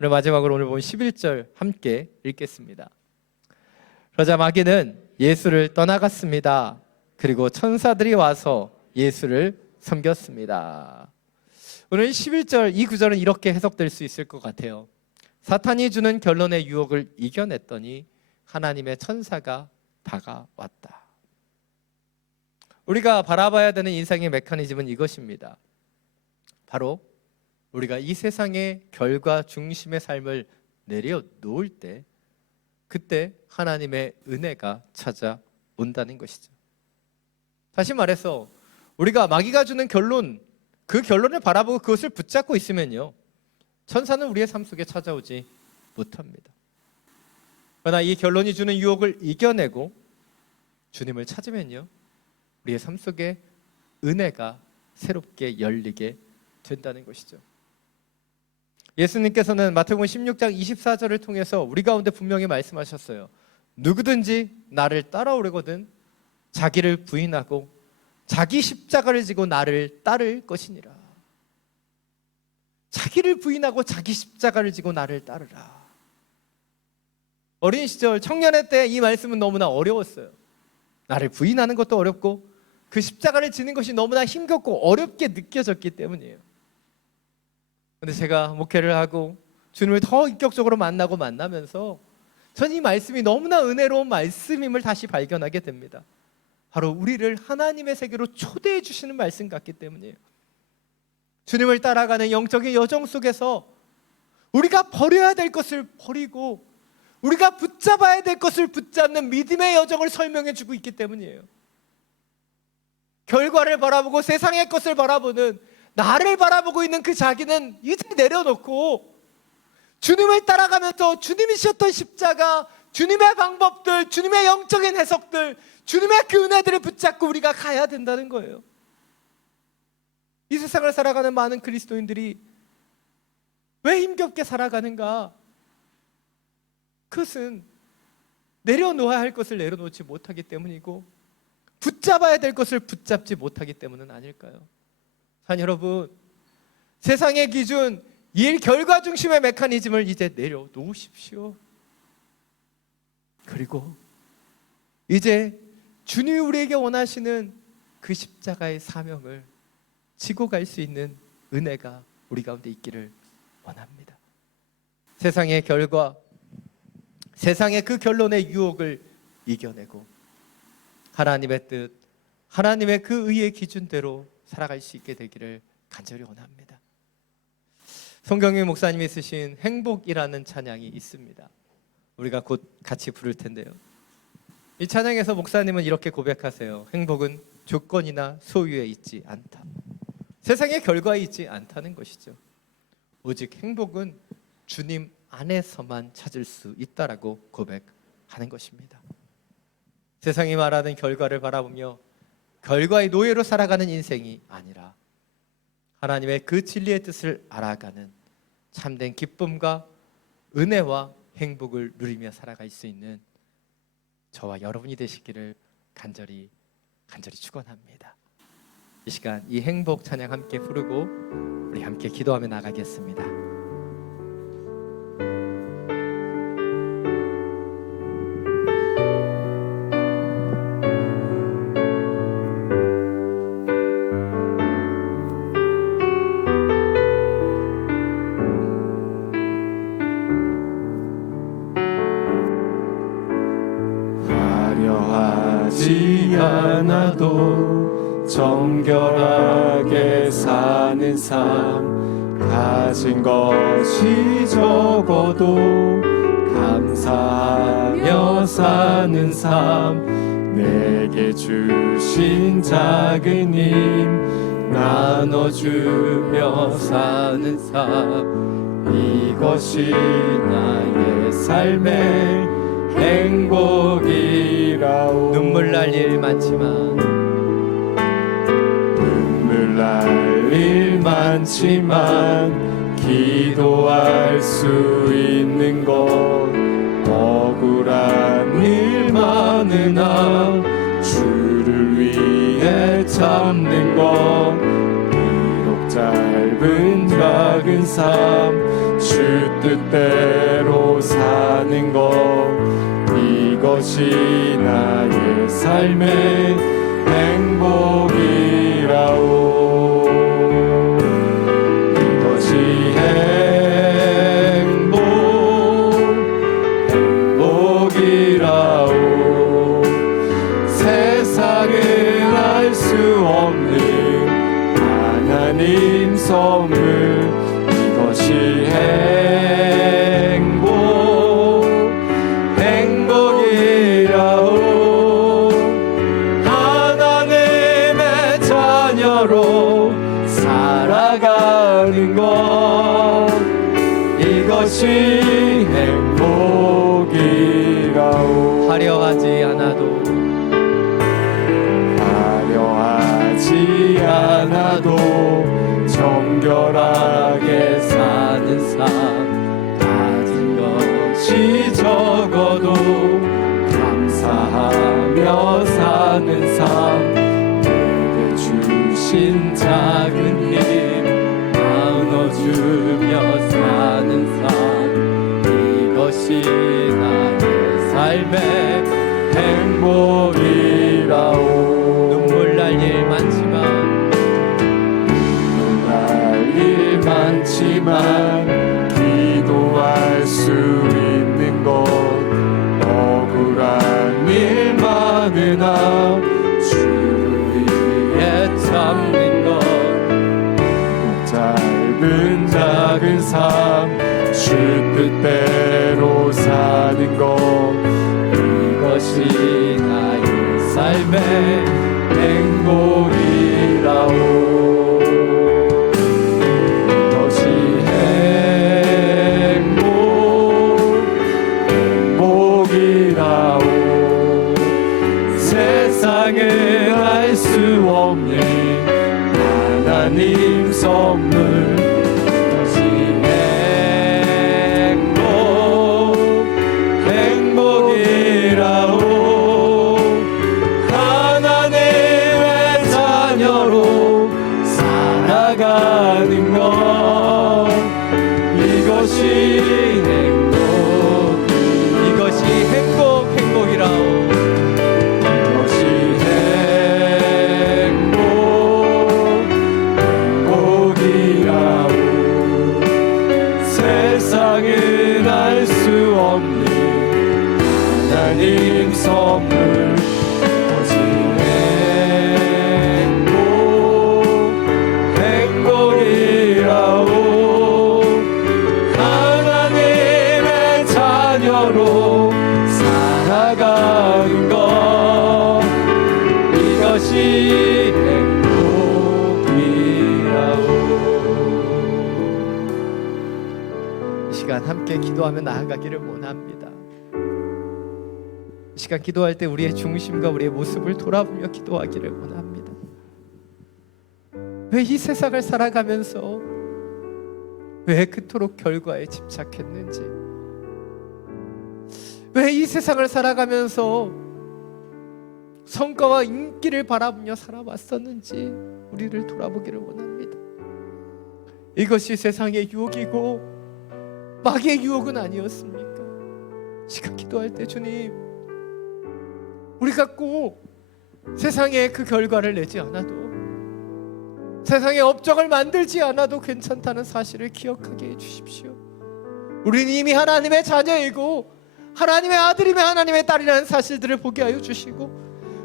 오늘 마지막으로 오늘 본 11절 함께 읽겠습니다. 그러자 마귀는 예수를 떠나갔습니다. 그리고 천사들이 와서 예수를 섬겼습니다. 오늘 11절 이 구절은 이렇게 해석될 수 있을 것 같아요. 사탄이 주는 결론의 유혹을 이겨냈더니 하나님의 천사가 다가왔다. 우리가 바라봐야 되는 인생의 메커니즘은 이것입니다. 바로 우리가 이 세상의 결과 중심의 삶을 내려놓을 때, 그때 하나님의 은혜가 찾아온다는 것이죠. 다시 말해서 우리가 마귀가 주는 결론, 그 결론을 바라보고 그것을 붙잡고 있으면요, 천사는 우리의 삶 속에 찾아오지 못합니다. 그러나 이 결론이 주는 유혹을 이겨내고 주님을 찾으면요, 우리의 삶 속에 은혜가 새롭게 열리게 된다는 것이죠. 예수님께서는 마태복음 16장 24절을 통해서 우리 가운데 분명히 말씀하셨어요. 누구든지 나를 따라오려거든 자기를 부인하고 자기 십자가를 지고 나를 따를 것이니라. 자기를 부인하고 자기 십자가를 지고 나를 따르라. 어린 시절 청년의 때 이 말씀은 너무나 어려웠어요. 나를 부인하는 것도 어렵고 그 십자가를 지는 것이 너무나 힘겹고 어렵게 느껴졌기 때문이에요. 근데 제가 목회를 하고 주님을 더 인격적으로 만나면서 전 이 말씀이 너무나 은혜로운 말씀임을 다시 발견하게 됩니다. 바로 우리를 하나님의 세계로 초대해 주시는 말씀 같기 때문이에요. 주님을 따라가는 영적인 여정 속에서 우리가 버려야 될 것을 버리고 우리가 붙잡아야 될 것을 붙잡는 믿음의 여정을 설명해 주고 있기 때문이에요. 결과를 바라보고 세상의 것을 바라보는, 나를 바라보고 있는 그 자기는 이제 내려놓고 주님을 따라가면서 주님이셨던 십자가, 주님의 방법들, 주님의 영적인 해석들, 주님의 그 은혜들을 붙잡고 우리가 가야 된다는 거예요. 이 세상을 살아가는 많은 그리스도인들이 왜 힘겹게 살아가는가? 그것은 내려놓아야 할 것을 내려놓지 못하기 때문이고 붙잡아야 될 것을 붙잡지 못하기 때문은 아닐까요? 자, 여러분, 세상의 기준, 일 결과 중심의 메커니즘을 이제 내려놓으십시오. 그리고 이제 주님이 우리에게 원하시는 그 십자가의 사명을 지고 갈 수 있는 은혜가 우리 가운데 있기를 원합니다. 세상의 결과, 세상의 그 결론의 유혹을 이겨내고 하나님의 뜻, 하나님의 그 의의 기준대로 살아갈 수 있게 되기를 간절히 원합니다. 송경민 목사님이 쓰신 행복이라는 찬양이 있습니다. 우리가 곧 같이 부를 텐데요. 이 찬양에서 목사님은 이렇게 고백하세요. 행복은 조건이나 소유에 있지 않다. 세상의 결과에 있지 않다는 것이죠. 오직 행복은 주님 안에서만 찾을 수 있다라고 고백하는 것입니다. 세상이 말하는 결과를 바라보며 결과의 노예로 살아가는 인생이 아니라 하나님의 그 진리의 뜻을 알아가는 참된 기쁨과 은혜와 행복을 누리며 살아갈 수 있는 저와 여러분이 되시기를 간절히 축원합니다. 이 시간 이 행복 찬양 함께 부르고 우리 함께 기도하며 나가겠습니다. 화려하지 않아도 정결하게 사는 삶, 가진 것이 적어도 감사하며 사는 삶, 내게 주신 작은 힘 나눠주며 사는 삶, 이것이 나의 삶의 행복이라오. 눈물 날 일 많지만 눈물 날 일 많지만 기도할 수 있는 것, 억울한 일 많으나 주를 위해 참는 것, 비록 짧은 작은 삶 주 뜻대로 사는 것, 이것이 나의 삶의 행복이라오. 이것이 행복이라오. 세상은 알 수 없는 하나님 선물, 이것이 행복이라오. 하나님의 자녀로 살아가는 것, 이것이 행복이라오. 화려하지 않아도 정결하게 사는 삶, 가진 것이 적어도 감사하며 사는 삶, 내게 주신 작은 힘 나눠주며 사는 삶, 이것이 나의 삶의 행복이라오. 눈물 날 일 많지만 기도할 수 있는 것, 억울한 일 많으나 주를 위해 참는 것, 짧은 작은 삶 주 뜻대로 사는 것, 이것이 나의 삶의 행복이라오. 세상에 알 수 없는 하나님 선물, 이것이 행복이라오. 하나님의 자녀로 살아가는 것, 이것이 행복이라오. 세상은 알 수 없는 하나님 선물, 오직 마음으로 살아가는 것, 이것이 행복이라오. 이 시간 함께 기도하며 나아가기를 원합니다. 이 시간 기도할 때 우리의 중심과 우리의 모습을 돌아보며 기도하기를 원합니다. 왜 이 세상을 살아가면서 왜 그토록 결과에 집착했는지, 왜 이 세상을 살아가면서 성과와 인기를 바라보며 살아왔었는지 우리를 돌아보기를 원합니다. 이것이 세상의 유혹이고 마귀의 유혹은 아니었습니까? 시간 기도할 때 주님, 우리가 꼭 세상에 그 결과를 내지 않아도, 세상의 업적을 만들지 않아도 괜찮다는 사실을 기억하게 해주십시오. 우리는 이미 하나님의 자녀이고 하나님의 아들이며 하나님의 딸이라는 사실들을 보게 하여 주시고,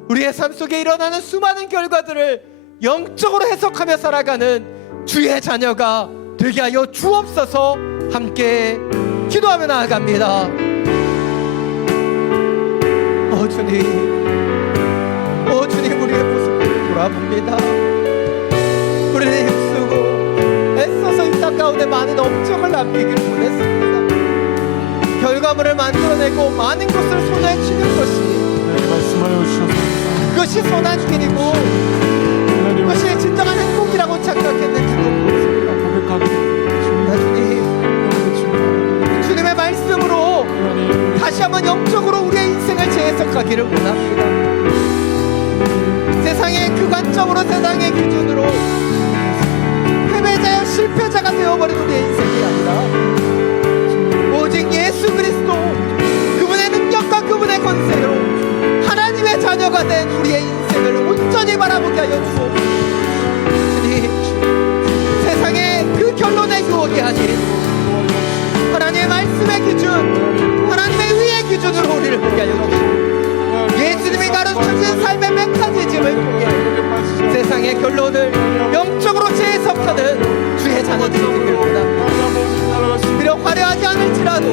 우리의 삶 속에 일어나는 수많은 결과들을 영적으로 해석하며 살아가는 주의 자녀가 되게 하여 주옵소서. 함께 기도하며 나아갑니다. 주님, 우리의 모습을 돌아봅니다. 우리는 힘쓰고 애써서 이 땅 가운데 많은 업적을 남기길 원했습니다. 결과물을 만들어내고 많은 것을 손에 쥐는 것이, 말씀하여 주셔서 그것이 선한 길이고 그것이 진정한 행복이라고 착각했는지도 모르겠습니다. 주님의 말씀으로 다시 한번 영적으로 우리의 인생을 재해석하기를 원합니다. 세상의 그 관점으로, 세상의 기준으로 패배자여 실패자가 되어버린 우리의 인생이 아니라 오직 예수 그리스도, 그분의 능력과 그분의 권세로 하나님의 자녀가 된 우리의 인생을 온전히 바라보게 하여 주옵소서. 세상의 그 결론의 유혹이 아닌 하나님의 말씀의 기준, 하나님의 의의 기준으로 우리를 보게 하여 주옵소서. 예수님이 가르쳐주신 삶의 메커니즘을 통해 세상의 결론을 영적으로 재해석하는 주의 자녀들이 되길 원합니다. 비록 화려하지 않을지라도,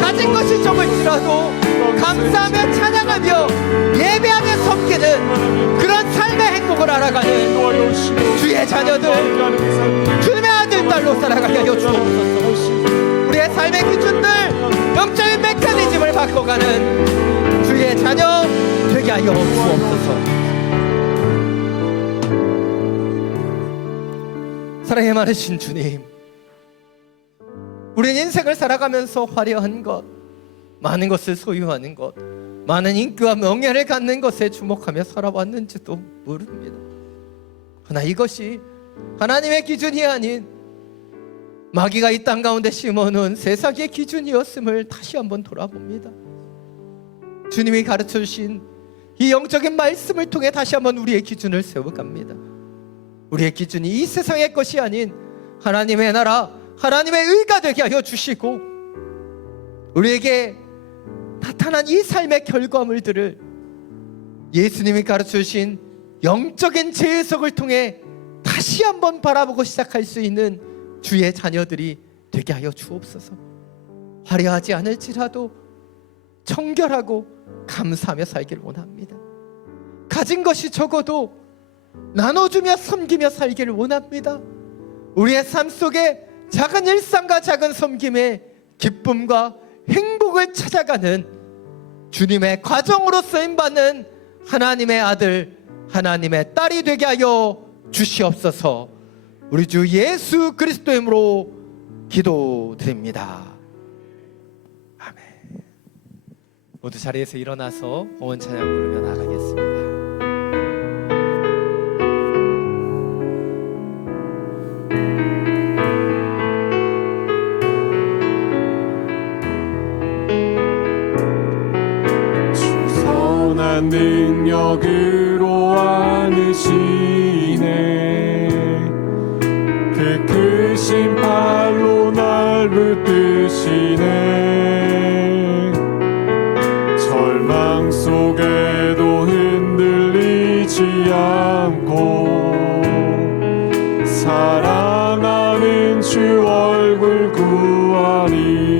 가진 것이 적을지라도 감사하며 찬양하며 예배하며 섬기는 그런 삶의 행복을 알아가는 주의 자녀들, 주님의 아들, 딸로 살아가게 하여 주옵소서. 우리의 삶의 기준들, 영적인 메커니즘을 바꿔가는 주의 자녀 되게 하여 주옵소서. 사랑의 많으신 주님, 우리는 인생을 살아가면서 화려한 것, 많은 것을 소유하는 것, 많은 인기와 명예를 갖는 것에 주목하며 살아왔는지도 모릅니다. 그러나 이것이 하나님의 기준이 아닌 마귀가 이 땅 가운데 심어놓은 세상의 기준이었음을 다시 한번 돌아봅니다. 주님이 가르쳐주신 이 영적인 말씀을 통해 다시 한번 우리의 기준을 세워갑니다. 우리의 기준이 이 세상의 것이 아닌 하나님의 나라, 하나님의 의가 되게 하여 주시고, 우리에게 나타난 이 삶의 결과물들을 예수님이 가르쳐주신 영적인 재해석을 통해 다시 한번 바라보고 시작할 수 있는 주의 자녀들이 되게 하여 주옵소서. 화려하지 않을지라도 청결하고 감사하며 살기를 원합니다. 가진 것이 적어도 나눠주며 섬기며 살기를 원합니다. 우리의 삶 속에 작은 일상과 작은 섬김의 기쁨과 행복을 찾아가는 주님의 과정으로 쓰임받는 하나님의 아들, 하나님의 딸이 되게 하여 주시옵소서. 우리 주 예수 그리스도의 이름으로 기도드립니다. 아멘. 모두 자리에서 일어나서 온 찬양 부르며 나가겠습니다. 선한 능력으로 안으시네. 그 크신 팔로 날 붙드시네. 절망 속에도 흔들리지 않고 사랑하는 주 얼굴 구하리.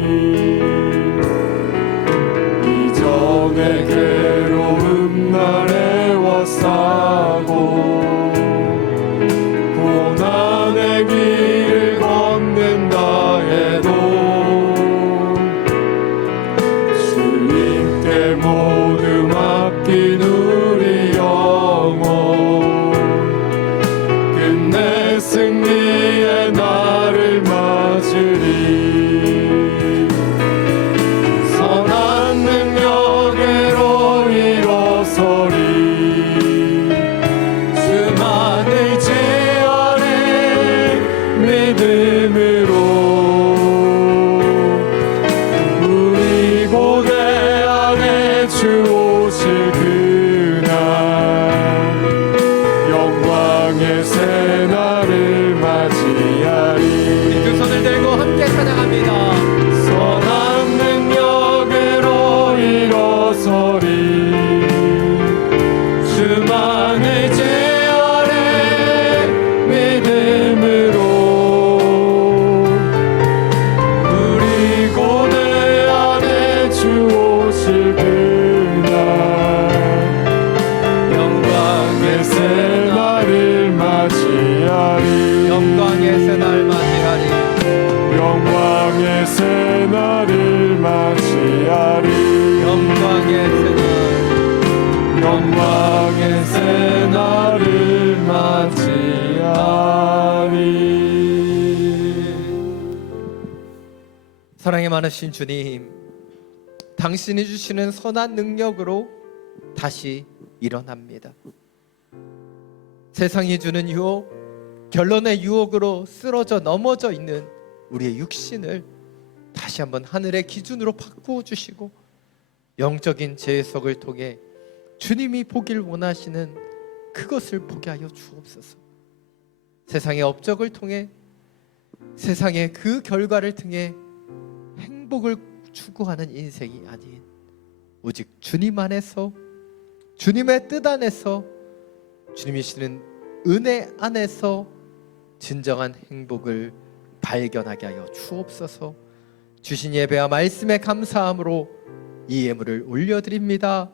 서리 주만의 제 아래 믿음으로 우리 고대 안에 주 오실 그날 영광의 새날을 맞이하리 영광의 새날 맞이하리 영광의 새날을 맞이하리 영광의 새날을 맞이하리. 사랑이 많으신 주님, 당신이 주시는 선한 능력으로 다시 일어납니다. 세상이 주는 유혹, 결론의 유혹으로 쓰러져 넘어져 있는 우리의 육신을 다시 한번 하늘의 기준으로 바꾸어 주시고 영적인 재해석을 통해 주님이 보길 원하시는 그것을 보게 하여 주옵소서. 세상의 업적을 통해, 세상의 그 결과를 통해 행복을 추구하는 인생이 아닌 오직 주님 안에서, 주님의 뜻 안에서, 주님이 주시는 은혜 안에서 진정한 행복을 발견하게 하여 주옵소서. 주신 예배와 말씀에 감사함으로 이 예물을 올려드립니다.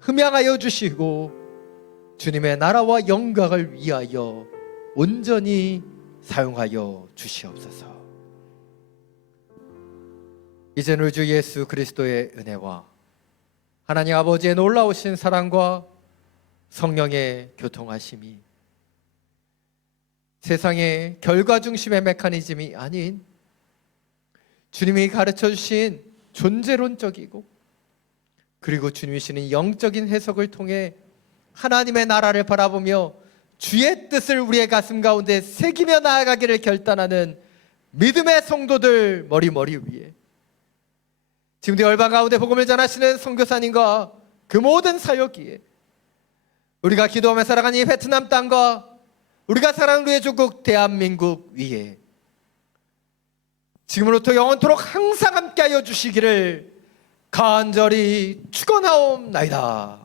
흠양하여 주시고 주님의 나라와 영광을 위하여 온전히 사용하여 주시옵소서. 이제는 우리 주 예수 그리스도의 은혜와 하나님 아버지의 놀라우신 사랑과 성령의 교통하심이 세상의 결과 중심의 메커니즘이 아닌 주님이 가르쳐 주신 존재론적이고 그리고 주님이 주시는 영적인 해석을 통해 하나님의 나라를 바라보며 주의 뜻을 우리의 가슴 가운데 새기며 나아가기를 결단하는 믿음의 성도들 머리 위에 지금도 열방 가운데 복음을 전하시는 선교사님과 그 모든 사역기에 우리가 기도하며 살아가는 이 베트남 땅과 우리가 사랑하는 우리의 조국 대한민국 위에 지금으로부터 영원토록 항상 함께하여 주시기를 간절히 축원하옵나이다.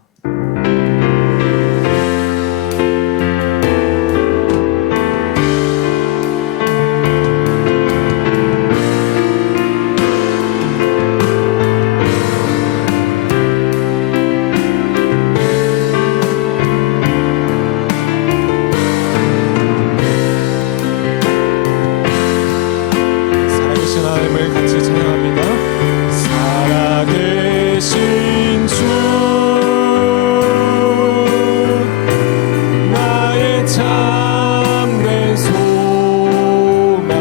살아계신 하나님을 같이 찬양합니다. 살아계신 주 나의 참된 소망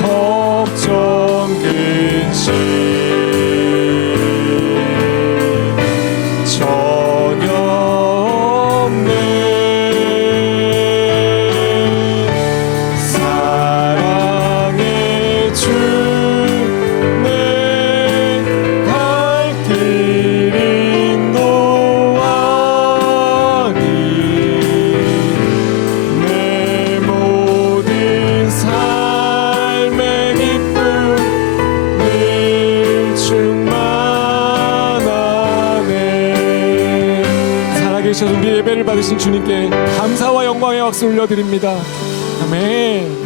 걱정 근심 전혀 없네 사랑의 주 내 갈 길 인도하니 내 모든 삶의 기쁨 늘 충만하네. 살아계셔서 우리 예배를 받으신 주님께 감사와 영광의 박수 올려드립니다. 아멘.